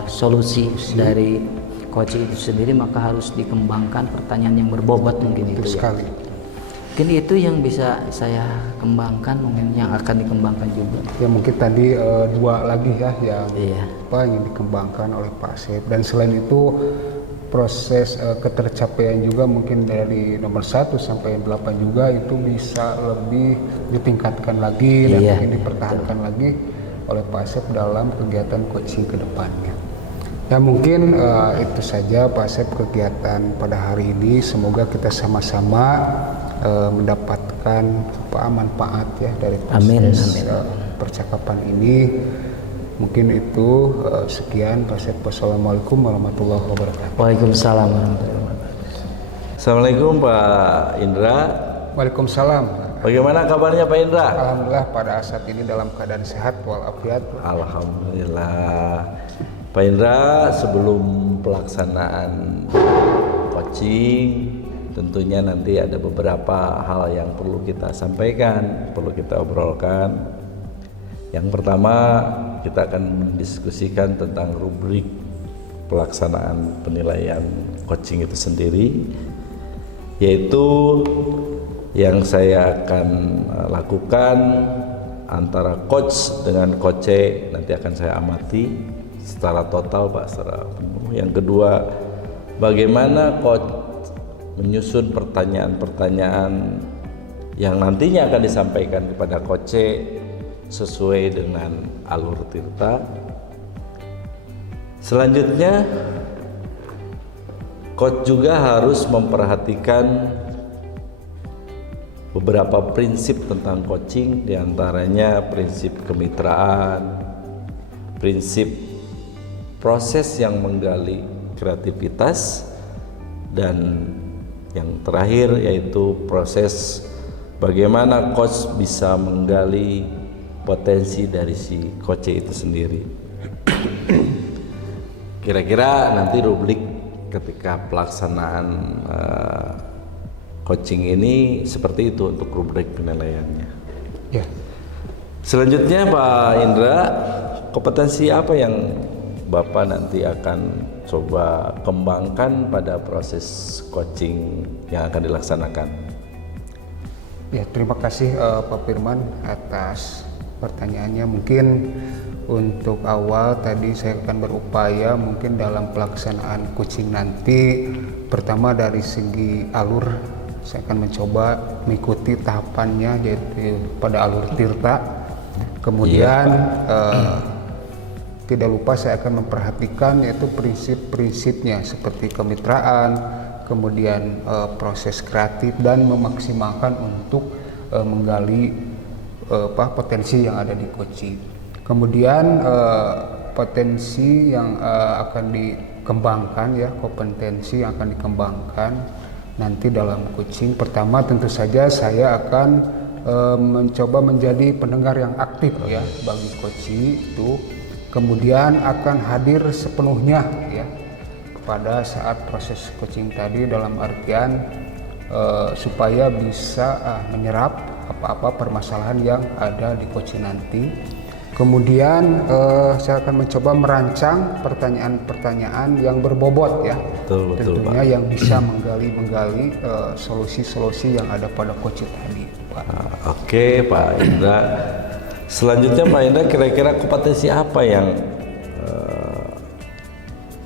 solusi dari coaching itu sendiri, maka harus dikembangkan pertanyaan yang berbobot mungkin itu sekali. Mungkin itu yang bisa saya kembangkan, mungkin yang akan dikembangkan juga. Ya mungkin tadi 2 lagi ya yang yang dikembangkan oleh Pak Asep. Dan selain itu proses ketercapaian juga mungkin dari nomor 1 sampai 8 juga itu bisa lebih ditingkatkan lagi dan mungkin dipertahankan lagi oleh Pak Asep dalam kegiatan coaching ke depannya. Ya mungkin itu saja Pak Asep kegiatan pada hari ini. Semoga kita sama-sama mendapatkan manfaat ya dari proses percakapan ini. Mungkin itu sekian Pak Asep. Wassalamualaikum warahmatullahi wabarakatuh. Waalaikumsalam warahmatullahi wabarakatuh. Assalamualaikum Pak Indra. Waalaikumsalam. Bagaimana kabarnya Pak Indra? Alhamdulillah pada saat ini dalam keadaan sehat walafiat. Alhamdulillah. Pak Indra, sebelum pelaksanaan coaching tentunya nanti ada beberapa hal yang perlu kita sampaikan, perlu kita obrolkan. Yang pertama, kita akan mendiskusikan tentang rubrik pelaksanaan penilaian coaching itu sendiri, yaitu yang saya akan lakukan antara coach dengan coach nanti akan saya amati secara total Pak, secara penuh. Yang kedua, bagaimana coach menyusun pertanyaan-pertanyaan yang nantinya akan disampaikan kepada coach sesuai dengan alur tirta. Selanjutnya, coach juga harus memperhatikan beberapa prinsip tentang coaching, diantaranya prinsip kemitraan, prinsip proses yang menggali kreativitas, dan yang terakhir yaitu proses bagaimana coach bisa menggali potensi dari si coach itu sendiri. Kira-kira nanti rubrik ketika pelaksanaan coaching ini seperti itu untuk rubrik penilaiannya. Ya. Selanjutnya Pak Indra, kompetensi apa yang Bapak nanti akan coba kembangkan pada proses coaching yang akan dilaksanakan? Ya, terima kasih Pak Firman atas pertanyaannya. Mungkin untuk awal tadi saya akan berupaya mungkin dalam pelaksanaan coaching nanti, pertama dari segi alur saya akan mencoba mengikuti tahapannya, yaitu pada alur tirta. Kemudian tidak lupa saya akan memperhatikan yaitu prinsip-prinsipnya seperti kemitraan, kemudian proses kreatif, dan memaksimalkan untuk menggali potensi yang ada di coaching. Kemudian potensi yang akan dikembangkan, ya, kompetensi yang akan dikembangkan nanti dalam coaching. Pertama tentu saja saya akan mencoba menjadi pendengar yang aktif, ya, bagi coaching itu. Kemudian akan hadir sepenuhnya, ya, pada saat proses coaching tadi, dalam artian supaya bisa menyerap apa-apa permasalahan yang ada di coaching nanti. Kemudian saya akan mencoba merancang pertanyaan-pertanyaan yang berbobot, ya, Betul, tentunya Pak. yang bisa menggali solusi-solusi yang ada pada coaching tadi, Pak. Oke Pak Indra. Selanjutnya Pak Indra, kira-kira kompetensi apa yang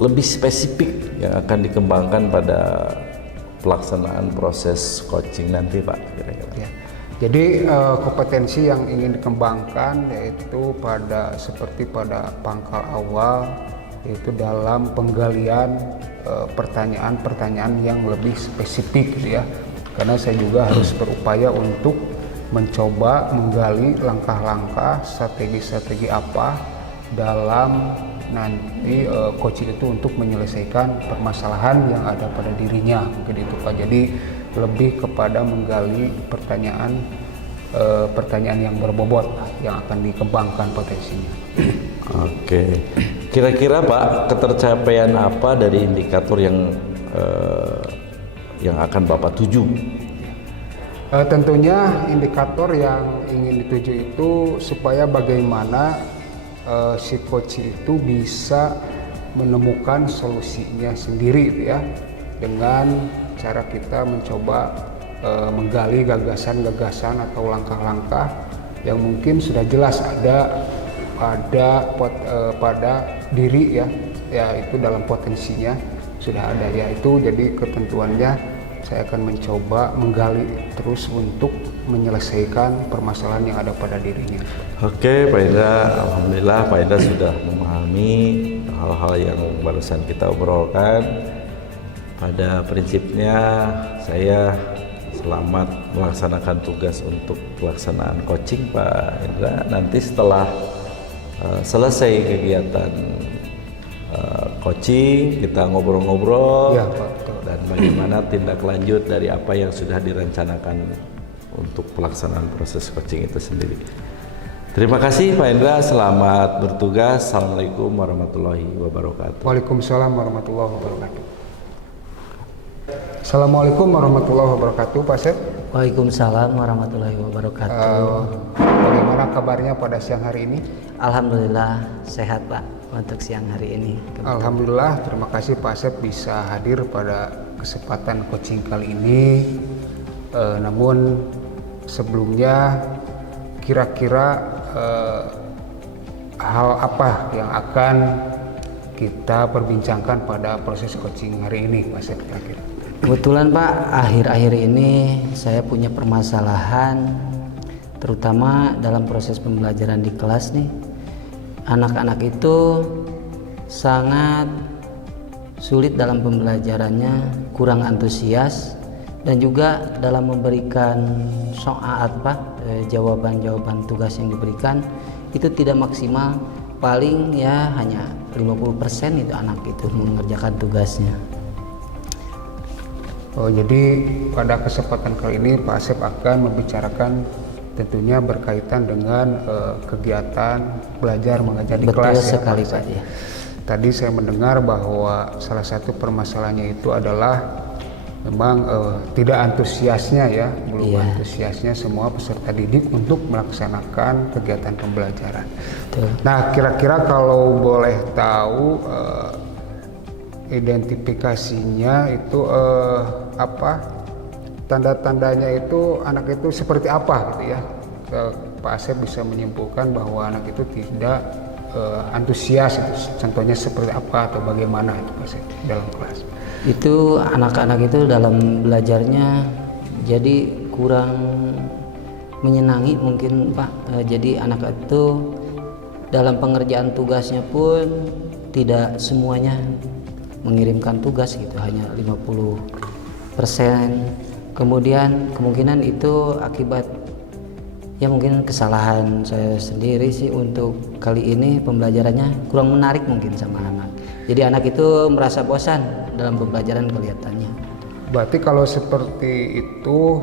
lebih spesifik yang akan dikembangkan pada pelaksanaan proses coaching nanti Pak, kira-kira? Ya. Jadi kompetensi yang ingin dikembangkan yaitu seperti pada pangkal awal, yaitu dalam penggalian pertanyaan-pertanyaan yang lebih spesifik, gitu ya. Karena saya juga harus berupaya untuk mencoba menggali langkah-langkah, strategi-strategi apa dalam nanti coaching itu untuk menyelesaikan permasalahan yang ada pada dirinya, mungkin itu Pak. Jadi lebih kepada menggali pertanyaan yang berbobot yang akan dikembangkan potensinya. Oke, kira-kira Pak, ketercapaian apa dari indikator yang akan Bapak tuju? Tentunya indikator yang ingin dituju itu supaya bagaimana si coach itu bisa menemukan solusinya sendiri, gitu ya, dengan cara kita mencoba menggali gagasan-gagasan atau langkah-langkah yang mungkin sudah jelas ada pada diri, ya itu dalam potensinya sudah ada, ya itu. Jadi ketentuannya saya akan mencoba menggali terus untuk menyelesaikan permasalahan yang ada pada dirinya. Oke Pak Indra, alhamdulillah Pak Indra sudah memahami hal-hal yang barusan kita obrolkan. Pada prinsipnya saya selamat melaksanakan tugas untuk pelaksanaan coaching Pak Indra. Nanti setelah selesai kegiatan coaching, kita ngobrol-ngobrol, Ya, Pak, betul. dan bagaimana tindak lanjut dari apa yang sudah direncanakan untuk pelaksanaan proses coaching itu sendiri. Terima kasih Pak Indra, selamat bertugas. Assalamualaikum warahmatullahi wabarakatuh. Waalaikumsalam warahmatullahi wabarakatuh. Assalamualaikum warahmatullahi wabarakatuh, Pak Sep. Waalaikumsalam warahmatullahi wabarakatuh. Bagaimana kabarnya pada siang hari ini? Alhamdulillah sehat Pak untuk siang hari ini. Alhamdulillah, terima kasih Pak Sep bisa hadir pada kesempatan coaching kali ini. Namun sebelumnya, kira-kira hal apa yang akan kita perbincangkan pada proses coaching hari ini, Pak Sep, kira-kira? Kebetulan Pak, akhir-akhir ini saya punya permasalahan, terutama dalam proses pembelajaran di kelas nih. Anak-anak itu sangat sulit dalam pembelajarannya, kurang antusias, dan juga dalam memberikan soal jawaban-jawaban tugas yang diberikan itu tidak maksimal. Paling ya hanya 50% itu anak itu mengerjakan tugasnya. Jadi pada kesempatan kali ini Pak Asep akan membicarakan tentunya berkaitan dengan kegiatan belajar mengajar di Betul kelas sekali, Pak. Pak, ya. Tadi saya mendengar bahwa salah satu permasalahannya itu adalah memang tidak antusiasnya ya, belum Iya. antusiasnya semua peserta didik untuk melaksanakan kegiatan pembelajaran. Betul. Nah, kira-kira kalau boleh tahu identifikasinya itu apa? Tanda-tandanya itu anak itu seperti apa gitu ya? Pak Asep bisa menyimpulkan bahwa anak itu tidak antusias itu. Contohnya seperti apa atau bagaimana itu Pak Asep dalam kelas? Itu anak-anak itu dalam belajarnya jadi kurang menyenangi mungkin Pak. Jadi anak itu dalam pengerjaan tugasnya pun tidak semuanya mengirimkan tugas gitu, hanya 50%. Kemudian kemungkinan itu akibat ya mungkin kesalahan saya sendiri sih, untuk kali ini pembelajarannya kurang menarik mungkin sama anak. Jadi anak itu merasa bosan dalam pembelajaran kelihatannya. Berarti kalau seperti itu,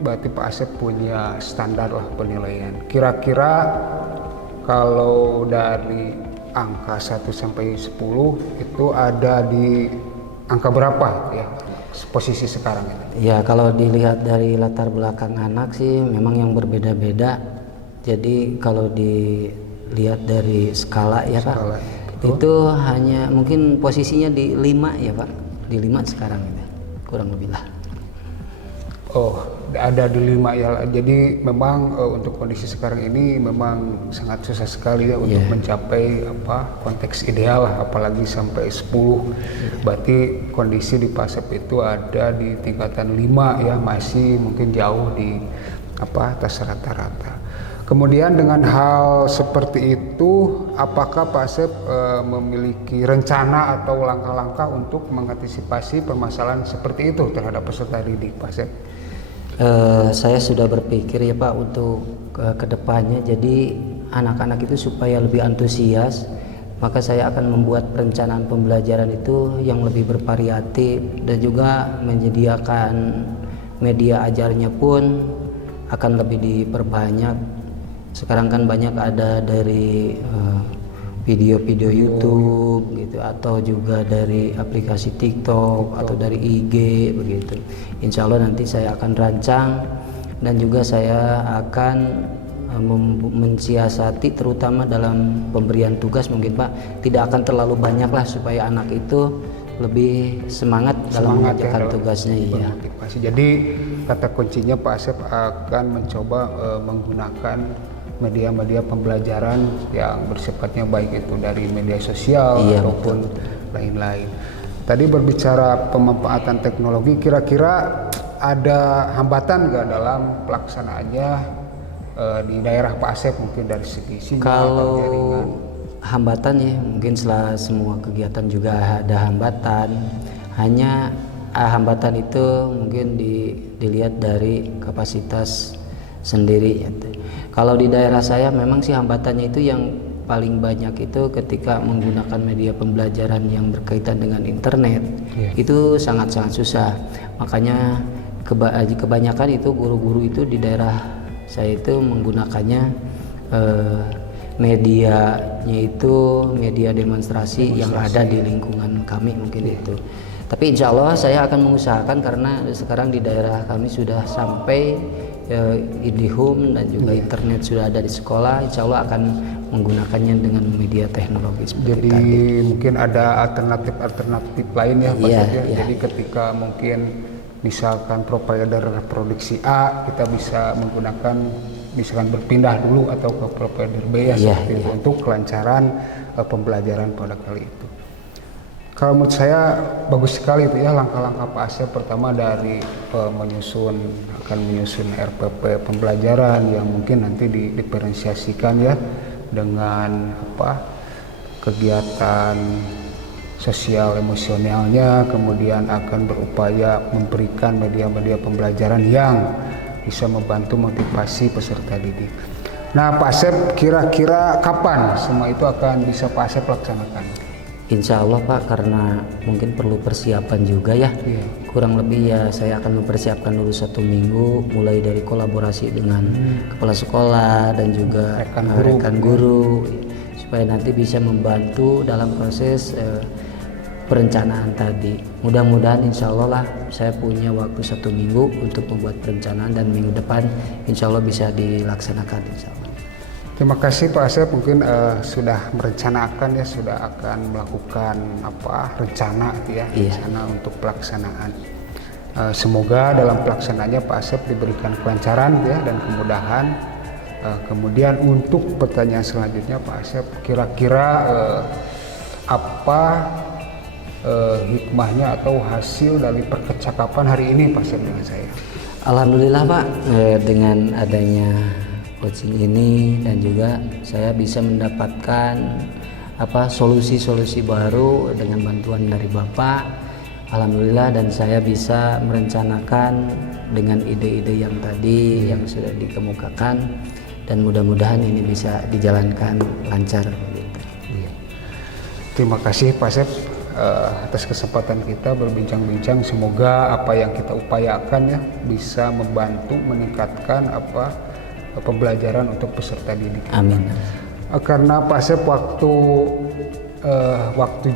berarti Pak Asep punya standar lah penilaian. Kira-kira kalau dari angka 1 sampai 10 itu ada di angka berapa ya posisi sekarang ini? Ya kalau dilihat dari latar belakang anak sih memang yang berbeda-beda. Jadi kalau dilihat dari skala ya Pak, Skala, itu hanya mungkin posisinya di 5 ya Pak, di 5 sekarang ini kurang lebih lah. Oh, ada di 5 ya. Jadi memang untuk kondisi sekarang ini memang sangat susah sekali ya untuk mencapai konteks ideal lah, apalagi sampai 10. Berarti kondisi di Pak Asep itu ada di tingkatan 5 ya, masih mungkin jauh di atas rata-rata. Kemudian dengan hal seperti itu, apakah Pak Asep memiliki rencana atau langkah-langkah untuk mengantisipasi permasalahan seperti itu terhadap peserta didik Pak Asep? Saya sudah berpikir ya Pak untuk kedepannya, jadi anak-anak itu supaya lebih antusias, maka saya akan membuat perencanaan pembelajaran itu yang lebih bervariatif dan juga menyediakan media ajarnya pun akan lebih diperbanyak. Sekarang kan banyak ada dari video-video YouTube gitu, atau juga dari aplikasi TikTok atau dari IG begitu. Insya Allah nanti saya akan rancang dan juga saya akan mensiasati terutama dalam pemberian tugas mungkin Pak, tidak akan terlalu banyak lah supaya anak itu lebih semangat dalam mengerjakan tugasnya. Iya. Jadi kata kuncinya Pak Asep akan mencoba menggunakan media-media pembelajaran yang bersifatnya baik itu dari media sosial ataupun lain-lain. Tadi berbicara pemanfaatan teknologi, kira-kira ada hambatan nggak dalam pelaksanaannya di daerah Pak Asep mungkin dari segi sinyal atau jaringan? Kalau hambatan ya mungkin setelah semua kegiatan juga ada hambatan. Hanya hambatan itu mungkin dilihat dari kapasitas sendiri. Kalau di daerah saya memang sih hambatannya itu yang paling banyak itu ketika menggunakan media pembelajaran yang berkaitan dengan internet. Itu sangat-sangat susah. Makanya kebanyakan itu guru-guru itu di daerah saya itu menggunakannya medianya itu media demonstrasi yang ada di lingkungan kami mungkin itu. Tapi insya Allah saya akan mengusahakan, karena sekarang di daerah kami sudah sampai IndiHome dan juga internet sudah ada di sekolah. Insya Allah akan menggunakannya dengan media teknologi seperti Jadi tadi. mungkin ada alternatif lain ya Pak Asep. Jadi ketika mungkin misalkan provider produksi A, kita bisa menggunakan misalkan berpindah dulu atau ke provider B ya, seperti itu untuk kelancaran pembelajaran pada kali itu. Kalau menurut saya bagus sekali itu ya langkah-langkah Pak Asep. Pertama dari akan menyusun RPP pembelajaran yang mungkin nanti diferensiasikan ya dengan kegiatan sosial emosionalnya, kemudian akan berupaya memberikan media-media pembelajaran yang bisa membantu motivasi peserta didik. Nah Pak Asep, kira-kira kapan semua itu akan bisa Pak Asep laksanakan? Insya Allah Pak, karena mungkin perlu persiapan juga ya. Kurang lebih ya saya akan mempersiapkan dulu 1 minggu, mulai dari kolaborasi dengan kepala sekolah dan juga rekan guru, supaya nanti bisa membantu dalam proses perencanaan tadi. Mudah-mudahan insya Allah lah saya punya waktu 1 minggu untuk membuat perencanaan, dan minggu depan insya Allah bisa dilaksanakan insya Allah. Terima kasih Pak Asep, mungkin sudah merencanakan ya, sudah akan melakukan rencana ya, rencana untuk pelaksanaan. Semoga dalam pelaksanaannya Pak Asep diberikan kelancaran ya dan kemudahan. Kemudian untuk pertanyaan selanjutnya Pak Asep, kira-kira apa hikmahnya atau hasil dari percakapan hari ini Pak Asep dengan saya? Alhamdulillah Pak, dengan adanya coaching ini dan juga saya bisa mendapatkan solusi-solusi baru dengan bantuan dari Bapak. Alhamdulillah, dan saya bisa merencanakan dengan ide-ide yang tadi yang sudah dikemukakan, dan mudah-mudahan ini bisa dijalankan lancar. Terima kasih Pak Asep atas kesempatan kita berbincang-bincang. Semoga apa yang kita upayakan ya bisa membantu meningkatkan pembelajaran untuk peserta didik. Amin. Karena Pak Asep waktu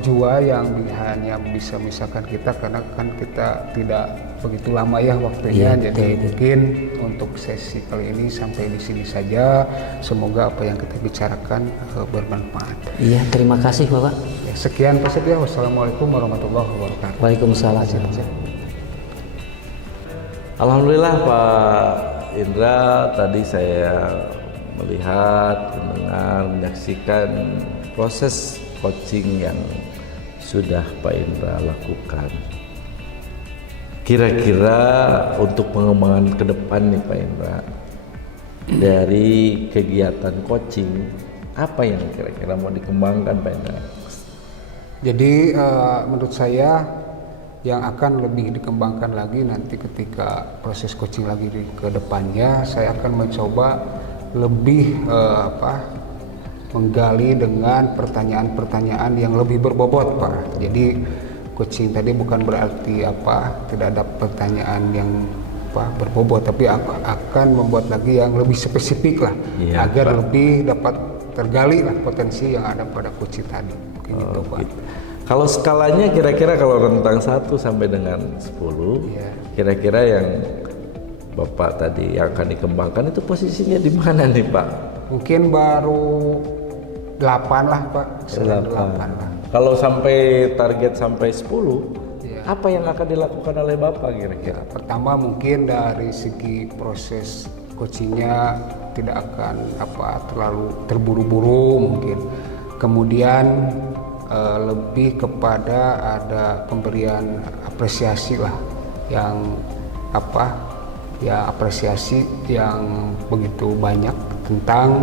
jua yang hanya bisa memisahkan kita, karena kan kita tidak begitu lama ya waktunya, jadi mungkin untuk sesi kali ini sampai di sini saja. Semoga apa yang kita bicarakan bermanfaat. Iya, terima kasih Bapak. Ya, sekian Pak Asep ya. Wassalamualaikum warahmatullahi wabarakatuh. Waalaikumsalam. Alhamdulillah Pak Indra, tadi saya melihat, mendengar, menyaksikan proses coaching yang sudah Pak Indra lakukan. Kira-kira untuk pengembangan ke depan nih Pak Indra, dari kegiatan coaching, apa yang kira-kira mau dikembangkan Pak Indra? Jadi menurut saya yang akan lebih dikembangkan lagi nanti ketika proses coaching lagi ke depannya, saya akan mencoba lebih menggali dengan pertanyaan-pertanyaan yang lebih berbobot Pak. Jadi coaching tadi bukan berarti tidak ada pertanyaan yang berbobot, tapi akan membuat lagi yang lebih spesifik lah, agar lebih dapat tergali lah potensi yang ada pada coaching tadi. Mungkin itu Pak. Gitu. Kalau skalanya kira-kira kalau rentang 1 sampai dengan 10, kira-kira yang Bapak tadi yang akan dikembangkan itu posisinya di mana nih Pak? Mungkin baru 8 lah Pak. 8 lah. Kalau sampai target sampai 10, apa yang akan dilakukan oleh Bapak kira-kira? Pertama mungkin dari segi proses coachingnya tidak akan terlalu terburu-buru mungkin. Kemudian lebih kepada ada pemberian apresiasi lah, yang apresiasi yang begitu banyak tentang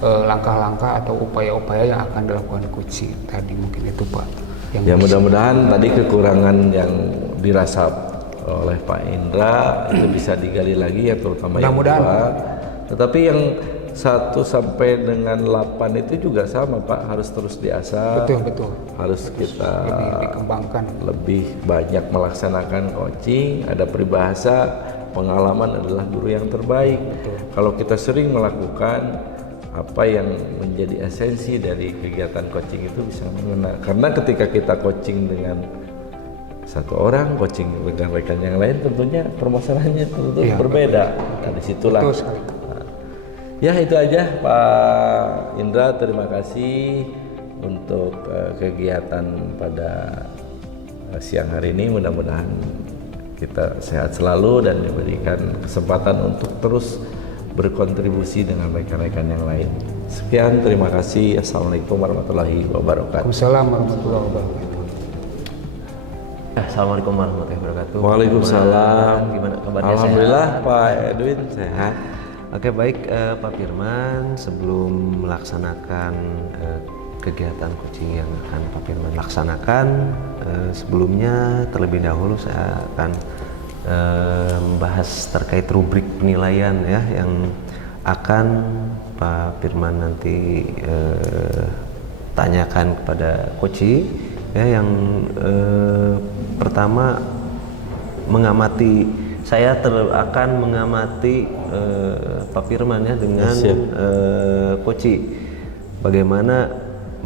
langkah-langkah atau upaya-upaya yang akan dilakukan coaching tadi. Mungkin itu Pak. Ya mudah-mudahan tadi kekurangan yang dirasa oleh Pak Indra itu bisa digali lagi ya, terutama yang 2. Tetapi yang 1 sampai dengan 8 itu juga sama Pak, harus terus diasah. Betul. Harus kita lebih dikembangkan, lebih banyak melaksanakan coaching. Ada peribahasa, pengalaman adalah guru yang terbaik. Kalau kita sering melakukan apa yang menjadi esensi dari kegiatan coaching itu bisa mengena. Karena ketika kita coaching dengan 1 orang, coaching rekan-rekan yang lain, tentunya permasalahannya tentu berbeda. Nah, disitulah. Ya itu aja Pak Indra, terima kasih untuk kegiatan pada siang hari ini. Mudah-mudahan kita sehat selalu dan diberikan kesempatan untuk terus berkontribusi dengan rekan-rekan yang lain. Sekian, terima kasih. Assalamualaikum warahmatullahi wabarakatuh. Waalaikumsalam warahmatullahi wabarakatuh. Assalamualaikum warahmatullahi wabarakatuh. Waalaikumsalam. Gimana kabarnya? Alhamdulillah sehat? Pak Edwin sehat. Oke, baik Pak Firman, sebelum melaksanakan kegiatan coaching yang akan Pak Firman laksanakan, sebelumnya terlebih dahulu saya akan membahas terkait rubrik penilaian ya yang akan Pak Firman nanti tanyakan kepada Koci ya, yang pertama mengamati, saya akan mengamati Pak Firman ya dengan Koci bagaimana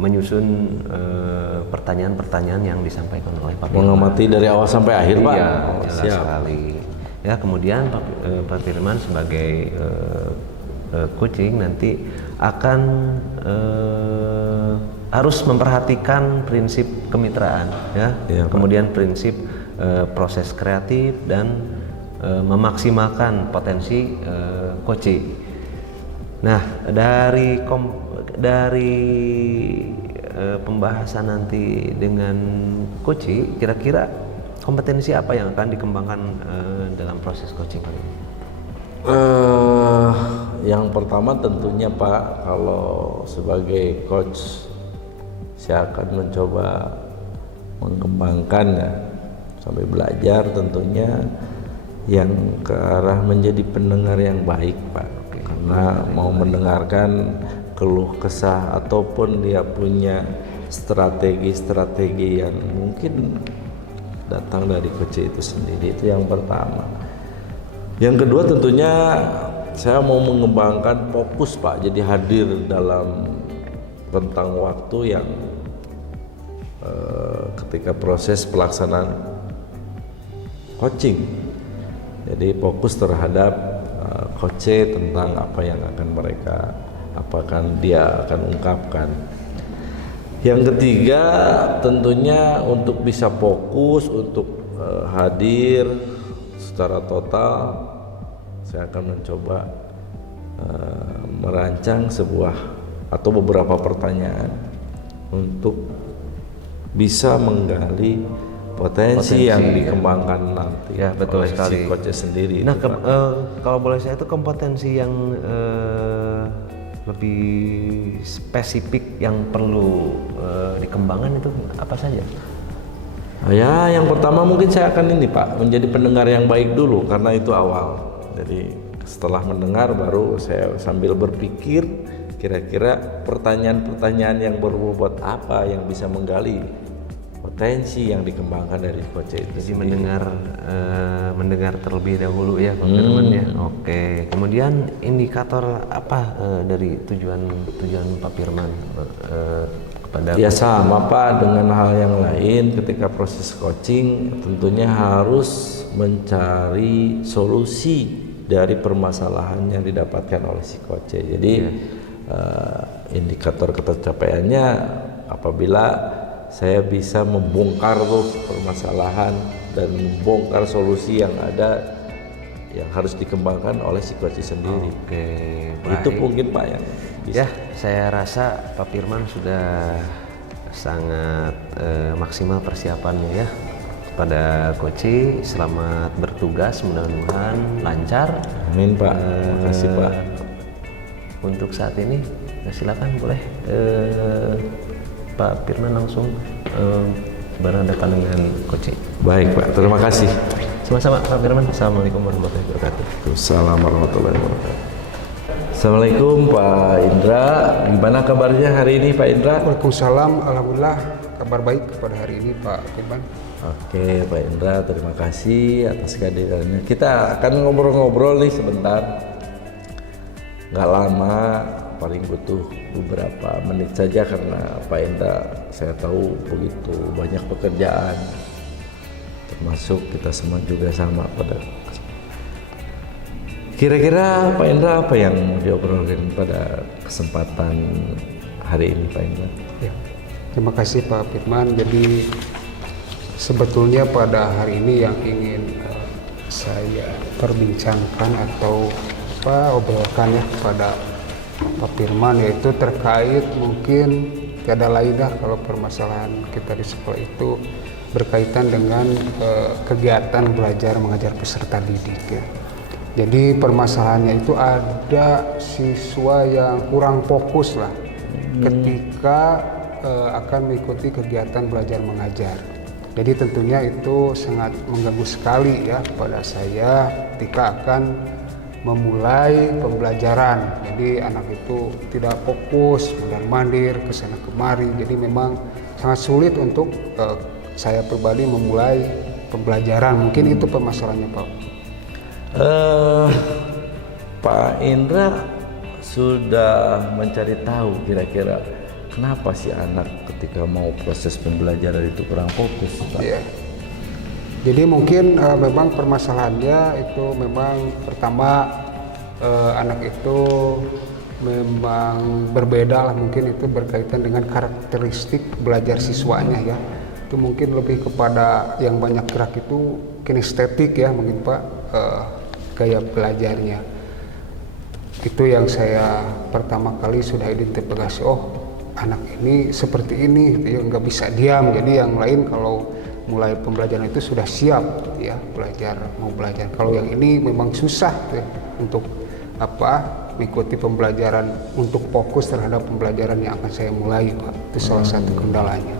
menyusun pertanyaan-pertanyaan yang disampaikan oleh Pak Firman. Mengamati dari awal sampai akhir, Pak. Iya, jelas sekali. Ya, kemudian Pak Firman sebagai coaching nanti akan harus memperhatikan prinsip kemitraan ya, kemudian prinsip proses kreatif dan memaksimalkan potensi coaching. Nah, dari pembahasan nanti dengan coaching, kira-kira kompetensi apa yang akan dikembangkan dalam proses coaching kali ini? Yang pertama tentunya Pak, kalau sebagai coach saya akan mencoba mengembangkan ya, sampai belajar tentunya yang ke arah menjadi pendengar yang baik Pak. Karena mau mendengarkan keluh kesah ataupun dia punya strategi-strategi yang mungkin datang dari coach itu sendiri, itu yang pertama. Yang kedua tentunya saya mau mengembangkan fokus Pak, jadi hadir dalam rentang waktu yang ketika proses pelaksanaan coaching, jadi fokus terhadap coach tentang apa yang akan mereka, apakan dia akan ungkapkan. Yang ketiga tentunya untuk bisa fokus untuk hadir secara total, saya akan mencoba merancang sebuah atau beberapa pertanyaan untuk bisa menggali potensi yang dikembangkan nanti ya, betul oleh sekali. si coach sendiri. Nah, kalau boleh saya itu kompetensi yang lebih spesifik yang perlu dikembangkan itu apa saja? Ya, yang pertama mungkin saya akan ini Pak, menjadi pendengar yang baik dulu karena itu awal. Jadi setelah mendengar baru saya sambil berpikir kira-kira pertanyaan-pertanyaan yang berbobot apa yang bisa menggali potensi yang dikembangkan dari coach itu. Jadi mendengar terlebih dahulu ya Pak Firman ya. Oke. Kemudian indikator apa dari tujuan Pak Firman kepada ya sama Pak dengan hal yang lain, ketika proses coaching tentunya harus mencari solusi dari permasalahan yang didapatkan oleh si coach. Jadi indikator ketercapaiannya apabila saya bisa membongkar tuh permasalahan dan membongkar solusi yang ada yang harus dikembangkan oleh si coach sendiri. Oke, itu baik. mungkin Pak yang bisa. Ya, saya rasa Pak Firman sudah sangat maksimal persiapannya ya pada Koci. Selamat bertugas, mudah-mudahan lancar. Amin Pak. Terima kasih Pak. Untuk saat ini silakan boleh Pak Firman langsung berhadapan dengan Koci. Baik Pak, terima kasih. Sama-sama Pak Firman. Assalamualaikum warahmatullahi wabarakatuh. Assalamualaikum warahmatullahi wabarakatuh. Assalamualaikum Pak Indra, gimana kabarnya hari ini Pak Indra? Waalaikumsalam, alhamdulillah kabar baik pada hari ini Pak Firman. Oke Pak Indra, terima kasih atas kehadirannya. Kita akan ngobrol-ngobrol nih sebentar, nggak lama, paling butuh beberapa menit saja karena Pak Indra saya tahu begitu banyak pekerjaan, termasuk kita semua juga sama pada. Kira-kira Pak Indra apa yang mau diobrolkan pada kesempatan hari ini Pak Indra? Ya, terima kasih Pak Firman. Jadi sebetulnya pada hari ini yang ingin saya perbincangkan atau obrolkan ya kepada Pak Firman, yaitu terkait mungkin tiada lain dah kalau permasalahan kita di sekolah itu berkaitan dengan kegiatan belajar mengajar peserta didik ya. Jadi permasalahannya itu ada siswa yang kurang fokus lah ketika akan mengikuti kegiatan belajar mengajar. Jadi tentunya itu sangat mengganggu sekali ya pada saya ketika akan memulai pembelajaran. Jadi anak itu tidak fokus, mondar-mandir ke sana kemari. Jadi memang sangat sulit untuk saya pribadi memulai pembelajaran. Mungkin itu permasalahannya, Pak. Pak Indra sudah mencari tahu kira-kira kenapa sih anak ketika mau proses pembelajaran itu kurang fokus, Pak? Iya. Jadi mungkin memang permasalahannya itu memang pertama anak itu memang berbeda lah, mungkin itu berkaitan dengan karakteristik belajar siswanya ya. Itu mungkin lebih kepada yang banyak gerak itu kinestetik ya mungkin Pak, gaya belajarnya. Itu yang saya pertama kali sudah identifikasi, oh anak ini seperti ini gitu ya, nggak bisa diam. Jadi yang lain kalau mulai pembelajaran itu sudah siap ya mau belajar. Kalau yang ini memang susah ya, untuk mengikuti pembelajaran, untuk fokus terhadap pembelajaran yang akan saya mulai, Pak. Itu salah satu kendalanya.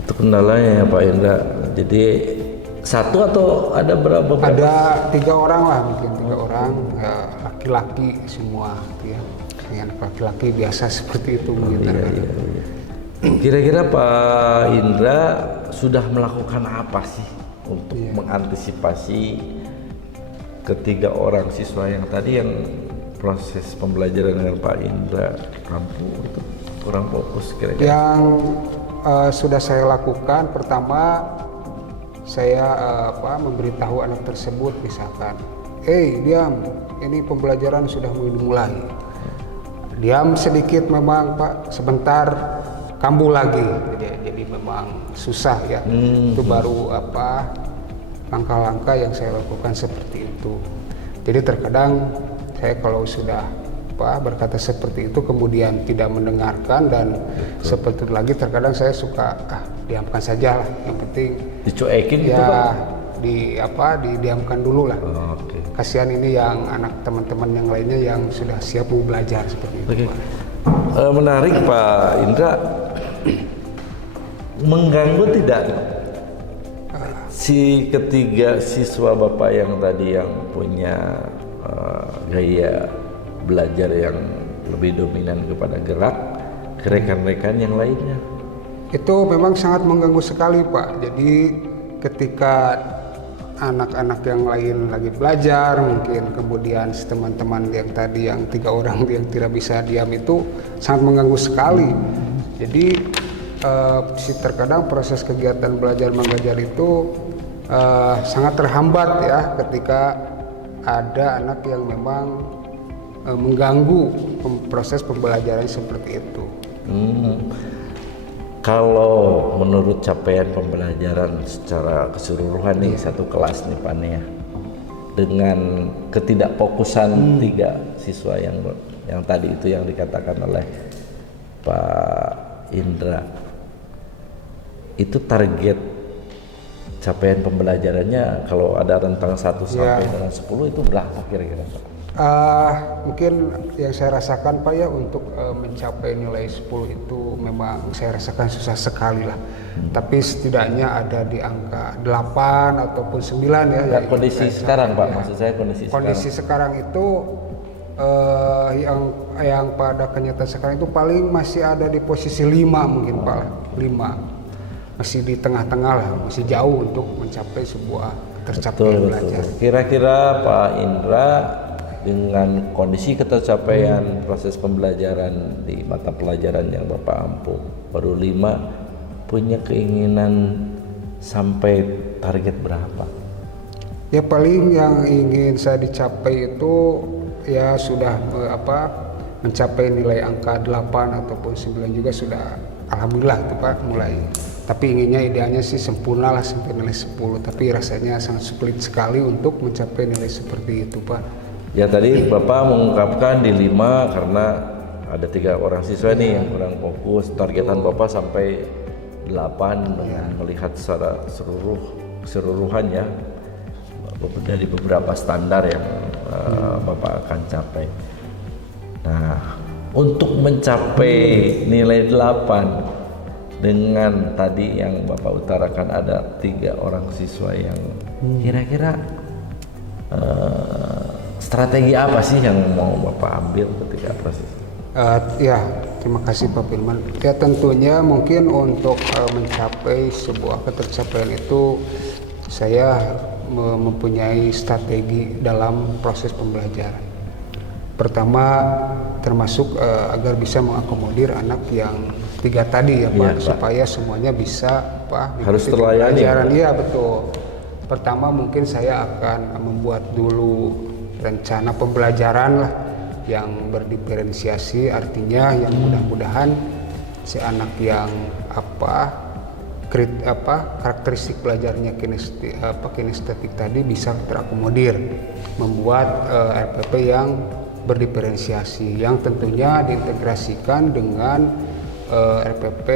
Itu kendalanya ya Pak Indra. Jadi satu atau ada berapa? Ada 3 orang lah, mungkin 3 orang laki-laki semua ya. Yang laki-laki biasa seperti itu mungkin. Iya. Kira-kira Pak Indra sudah melakukan apa sih untuk mengantisipasi ketiga orang siswa yang tadi yang proses pembelajaran dengan Pak Indra rampu itu kurang fokus kira-kira? Yang sudah saya lakukan, pertama saya memberitahu anak tersebut misalkan, diam, ini pembelajaran sudah mulai. Diam sedikit memang Pak, sebentar kambuh lagi. Jadi memang susah ya. Itu baru langkah-langkah yang saya lakukan seperti itu. Jadi terkadang saya kalau sudah berkata seperti itu kemudian tidak mendengarkan dan seperti itu lagi, terkadang saya suka diamkan saja lah, yang penting dicuekin ya, gitu Pak? Didiamkan dulu lah. Oke. Kasihan ini yang anak teman-teman yang lainnya yang sudah siap mau belajar seperti itu. Oke. Menarik Pak Indra. Mengganggu tidak si ketiga siswa Bapak yang tadi yang punya gaya belajar yang lebih dominan kepada gerak ke rekan-rekan yang lainnya? Itu memang sangat mengganggu sekali Pak. Jadi ketika anak-anak yang lain lagi belajar, mungkin kemudian teman-teman yang tadi yang 3 orang yang tidak bisa diam itu sangat mengganggu sekali. Jadi terkadang proses kegiatan belajar mengajar itu sangat terhambat ya ketika ada anak yang memang mengganggu proses pembelajaran seperti itu. Kalau menurut capaian pembelajaran secara keseluruhan nih satu kelas nih Pak Nia, dengan ketidakfokusan 3 siswa yang tadi itu yang dikatakan oleh Pak Indra, itu target capaian pembelajarannya kalau ada rentang 1 sampai dengan 10 itu berapa kira-kira Pak? Mungkin yang saya rasakan Pak ya, untuk mencapai nilai 10 itu memang saya rasakan susah sekali lah. Tapi setidaknya ada di angka 8 ataupun 9 ya. Kondisi sekarang Pak, maksud saya kondisi sekarang itu yang pada kenyataan sekarang itu paling masih ada di posisi 5 mungkin Pak, 5. Masih di tengah-tengah lah, masih jauh untuk mencapai sebuah tercapai belajar. Kira-kira Pak Indra dengan kondisi ketercapaian proses pembelajaran di mata pelajaran yang Bapak ampuh baru 5, punya keinginan sampai target berapa? Ya paling yang ingin saya dicapai itu ya sudah mencapai nilai angka 8 ataupun 9 juga sudah alhamdulillah itu Pak mulai. Tapi inginnya idealnya sih sempurna lah sampai nilai 10, tapi rasanya sangat sulit sekali untuk mencapai nilai seperti itu Pak. Ya tadi Bapak mengungkapkan di 5 karena ada 3 orang siswa nih yang kurang fokus. Targetan Bapak sampai 8 dengan melihat secara keseluruhan ya dari beberapa standar yang Bapak akan capai. Nah, untuk mencapai nilai 8 dengan tadi yang Bapak utarakan ada 3 orang siswa yang kira-kira strategi apa sih yang mau Bapak ambil ketika proses? Ya, terima kasih Pak Firman. Ya tentunya mungkin untuk mencapai sebuah ketercapaian itu saya mempunyai strategi dalam proses pembelajaran. Pertama, termasuk agar bisa mengakomodir anak yang 3 tadi ya Pak, Iya, Pak. supaya semuanya bisa Harus mengikuti terlayani. pembelajaran. Iya betul. Pertama mungkin saya akan membuat dulu rencana pembelajaran lah yang berdiferensiasi, artinya yang mudah-mudahan si anak yang karakteristik belajarnya kinestetik tadi bisa terakomodir, membuat RPP yang berdiferensiasi yang tentunya diintegrasikan dengan RPP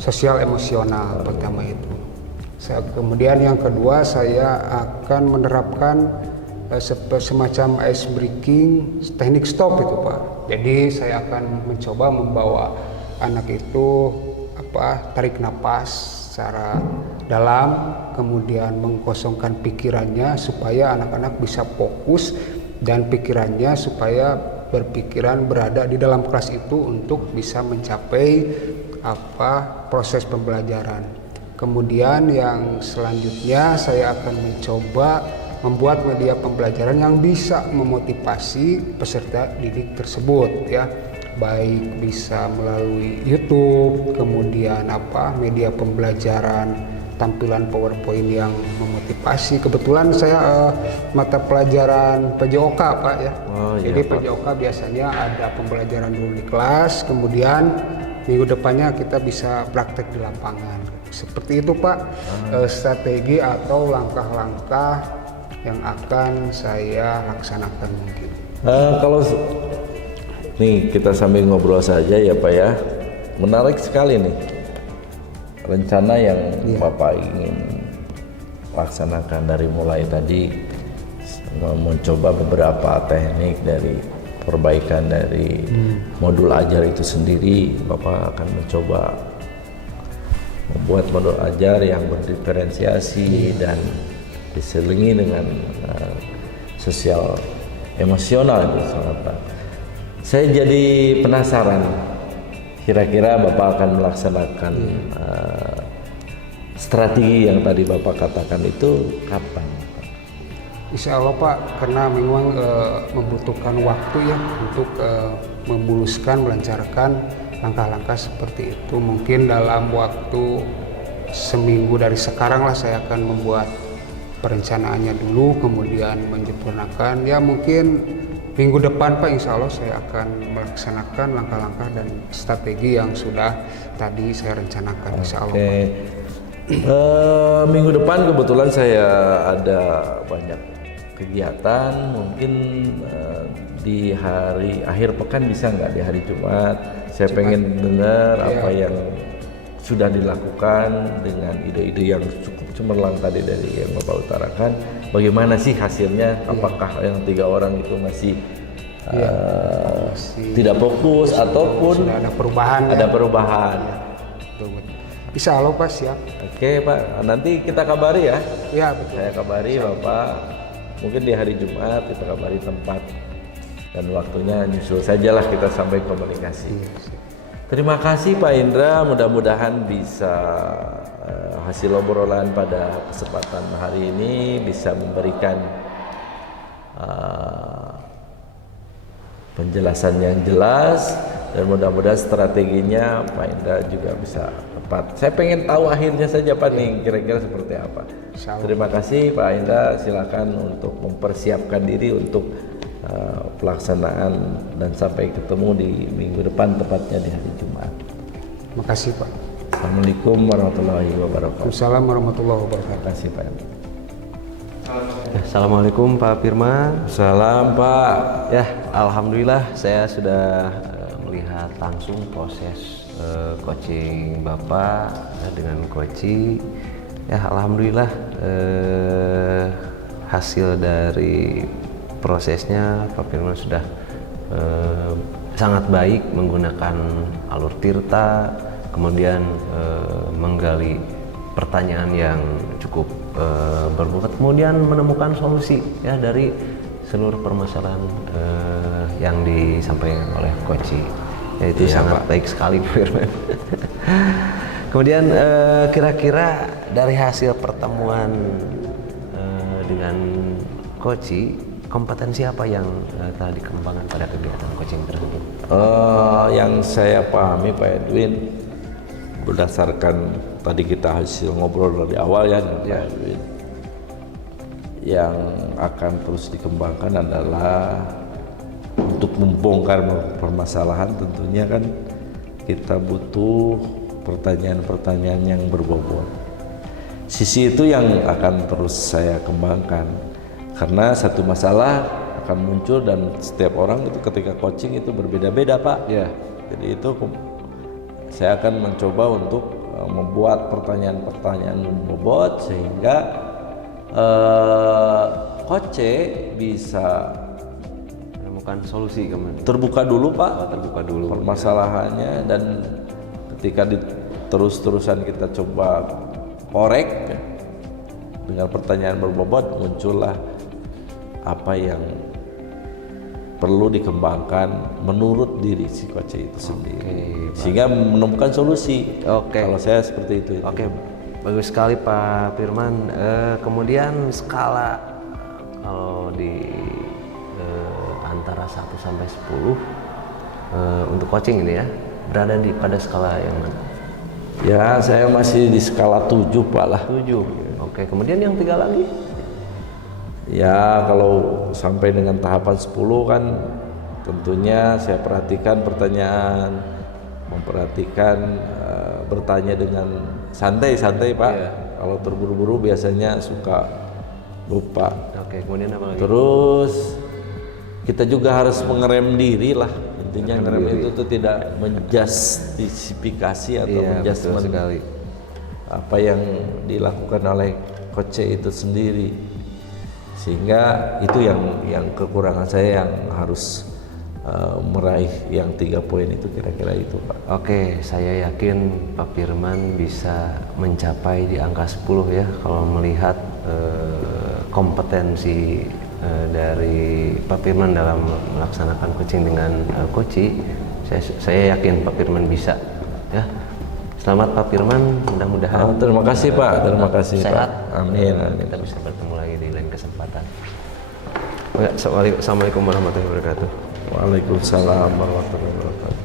sosial emosional pertama itu. Kemudian yang kedua saya akan menerapkan semacam ice breaking teknik stop itu Pak. Jadi saya akan mencoba membawa anak itu tarik napas secara dalam, kemudian mengkosongkan pikirannya supaya anak-anak bisa fokus dan pikirannya supaya berpikiran berada di dalam kelas itu untuk bisa mencapai proses pembelajaran. Kemudian yang selanjutnya saya akan mencoba membuat media pembelajaran yang bisa memotivasi peserta didik tersebut ya, baik bisa melalui YouTube, kemudian media pembelajaran, tampilan PowerPoint yang memotivasi. Kebetulan saya mata pelajaran PJOK Pak ya. Jadi Pak. PJOK biasanya ada pembelajaran dulu di kelas, kemudian minggu depannya kita bisa praktek di lapangan. Seperti itu Pak, strategi atau langkah-langkah yang akan saya laksanakan mungkin. Kalau nih kita sambil ngobrol saja ya Pak ya, menarik sekali nih rencana yang Bapak ingin laksanakan dari mulai tadi mencoba beberapa teknik dari perbaikan dari modul ajar itu sendiri. Bapak akan mencoba membuat modul ajar yang berdiferensiasi dan diselingi dengan sosial emosional itu sangat Pak. Saya jadi penasaran, kira-kira Bapak akan melaksanakan strategi yang tadi Bapak katakan itu kapan? Insya Allah Pak, karena memang membutuhkan waktu ya untuk memuluskan, melancarkan langkah-langkah seperti itu. Mungkin dalam waktu seminggu dari sekarang lah saya akan membuat perencanaannya dulu, kemudian menyempurnakan. Ya mungkin minggu depan Pak, insya Allah saya akan melaksanakan langkah-langkah dan strategi yang sudah tadi saya rencanakan. Insya Allah Pak. Minggu depan kebetulan saya ada banyak kegiatan, mungkin di hari akhir pekan bisa nggak di hari Jumat? Saya pengen dengar apa yang sudah dilakukan dengan ide-ide yang cukup cemerlang tadi dari yang Bapak utarakan. Bagaimana sih hasilnya? Apakah yang 3 orang itu masih tidak fokus ataupun sudah ada perubahan? Ada perubahan. Insya Allah Pak, siap. Oke Pak, nanti kita kabari ya. Ya betul. Saya kabari Bapak, mungkin di hari Jumat kita kabari tempat dan waktunya, nyusul sajalah kita sampai komunikasi. Terima kasih Pak Indra, mudah-mudahan bisa hasil obrolan pada kesempatan hari ini bisa memberikan penjelasan yang jelas dan mudah-mudahan strateginya Pak Indra juga bisa tepat. Saya pengen tahu akhirnya saja Pak nih kira-kira seperti apa. Terima kasih Pak Indra, silakan untuk mempersiapkan diri untuk pelaksanaan dan sampai ketemu di minggu depan tepatnya di hari Jumat. Terima kasih Pak. Assalamualaikum warahmatullahi wabarakatuh. Waalaikumsalam warahmatullahi wabarakatuh. Terima kasih Pak. Assalamualaikum Pak Firman. Salam Pak. Ya, alhamdulillah saya sudah melihat langsung proses coaching Bapak dengan coaching. Ya, alhamdulillah hasil dari prosesnya Pak Firman sudah sangat baik menggunakan alur tirta, kemudian menggali pertanyaan yang cukup berbobot, kemudian menemukan solusi ya dari seluruh permasalahan yang disampaikan oleh Koci. Ya, itu Iya, sangat Pak. baik sekali Pak Firman. Kemudian kira-kira dari hasil pertemuan dengan Koci, kompetensi apa yang telah dikembangkan pada kegiatan coaching tersebut? Yang saya pahami Pak Edwin, berdasarkan tadi kita hasil ngobrol dari awal ya dengan Pak Edwin, yang akan terus dikembangkan adalah untuk membongkar permasalahan. Tentunya kan kita butuh pertanyaan-pertanyaan yang berbobot. Sisi itu yang akan terus saya kembangkan, karena satu masalah akan muncul dan setiap orang itu ketika coaching itu berbeda-beda Pak. Ya. Jadi itu saya akan mencoba untuk membuat pertanyaan-pertanyaan berbobot sehingga coach bisa Menemukan solusi kemudian. terbuka dulu Pak, Terbuka dulu permasalahannya, dan ketika terus-terusan kita coba korek ya, dengan pertanyaan berbobot, muncullah apa yang perlu dikembangkan menurut diri si coach itu sendiri, sehingga menemukan solusi. Oke. Kalau saya seperti itu. Oke, bagus sekali Pak Firman. Kemudian skala kalau di antara 1 sampai 10 untuk coaching ini ya, berada pada skala yang mana? Ya, saya masih di skala 7 Pak lah. 7. Oke, kemudian yang 3 lagi? Ya, kalau sampai dengan tahapan 10 kan tentunya saya perhatikan pertanyaan, memperhatikan bertanya dengan santai-santai Pak. Iya. Kalau terburu-buru biasanya suka lupa. Oke, kemudian apa lagi? Terus kita juga harus mengerem diri lah. Intinya ngerem itu tuh tidak menjustifikasi atau Iya, betul menjudgment sekali. apa yang dilakukan oleh coach itu sendiri, sehingga itu yang kekurangan saya, yang harus meraih yang 3 poin itu, kira-kira itu Pak. Oke, saya yakin Pak Firman bisa mencapai di angka 10 ya, kalau melihat kompetensi dari Pak Firman dalam melaksanakan coaching dengan Koci. Saya yakin Pak Firman bisa ya. Selamat Pak Firman, mudah-mudahan Terima kasih Pak, terima kasih sehat. Pak. Amin, amin. Kita bisa bertemu lagi di lain kesempatan. Ya, Assalamualaikum warahmatullahi wabarakatuh. Waalaikumsalam warahmatullahi wabarakatuh.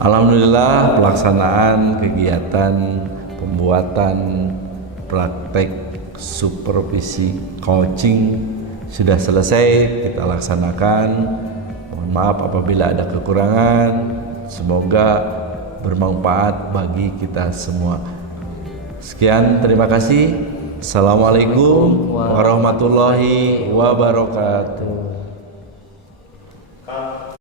Alhamdulillah, pelaksanaan kegiatan pembuatan praktek supervisi coaching sudah selesai kita laksanakan. Mohon maaf apabila ada kekurangan. Semoga bermanfaat bagi kita semua. Sekian, terima kasih. Assalamualaikum warahmatullahi wabarakatuh.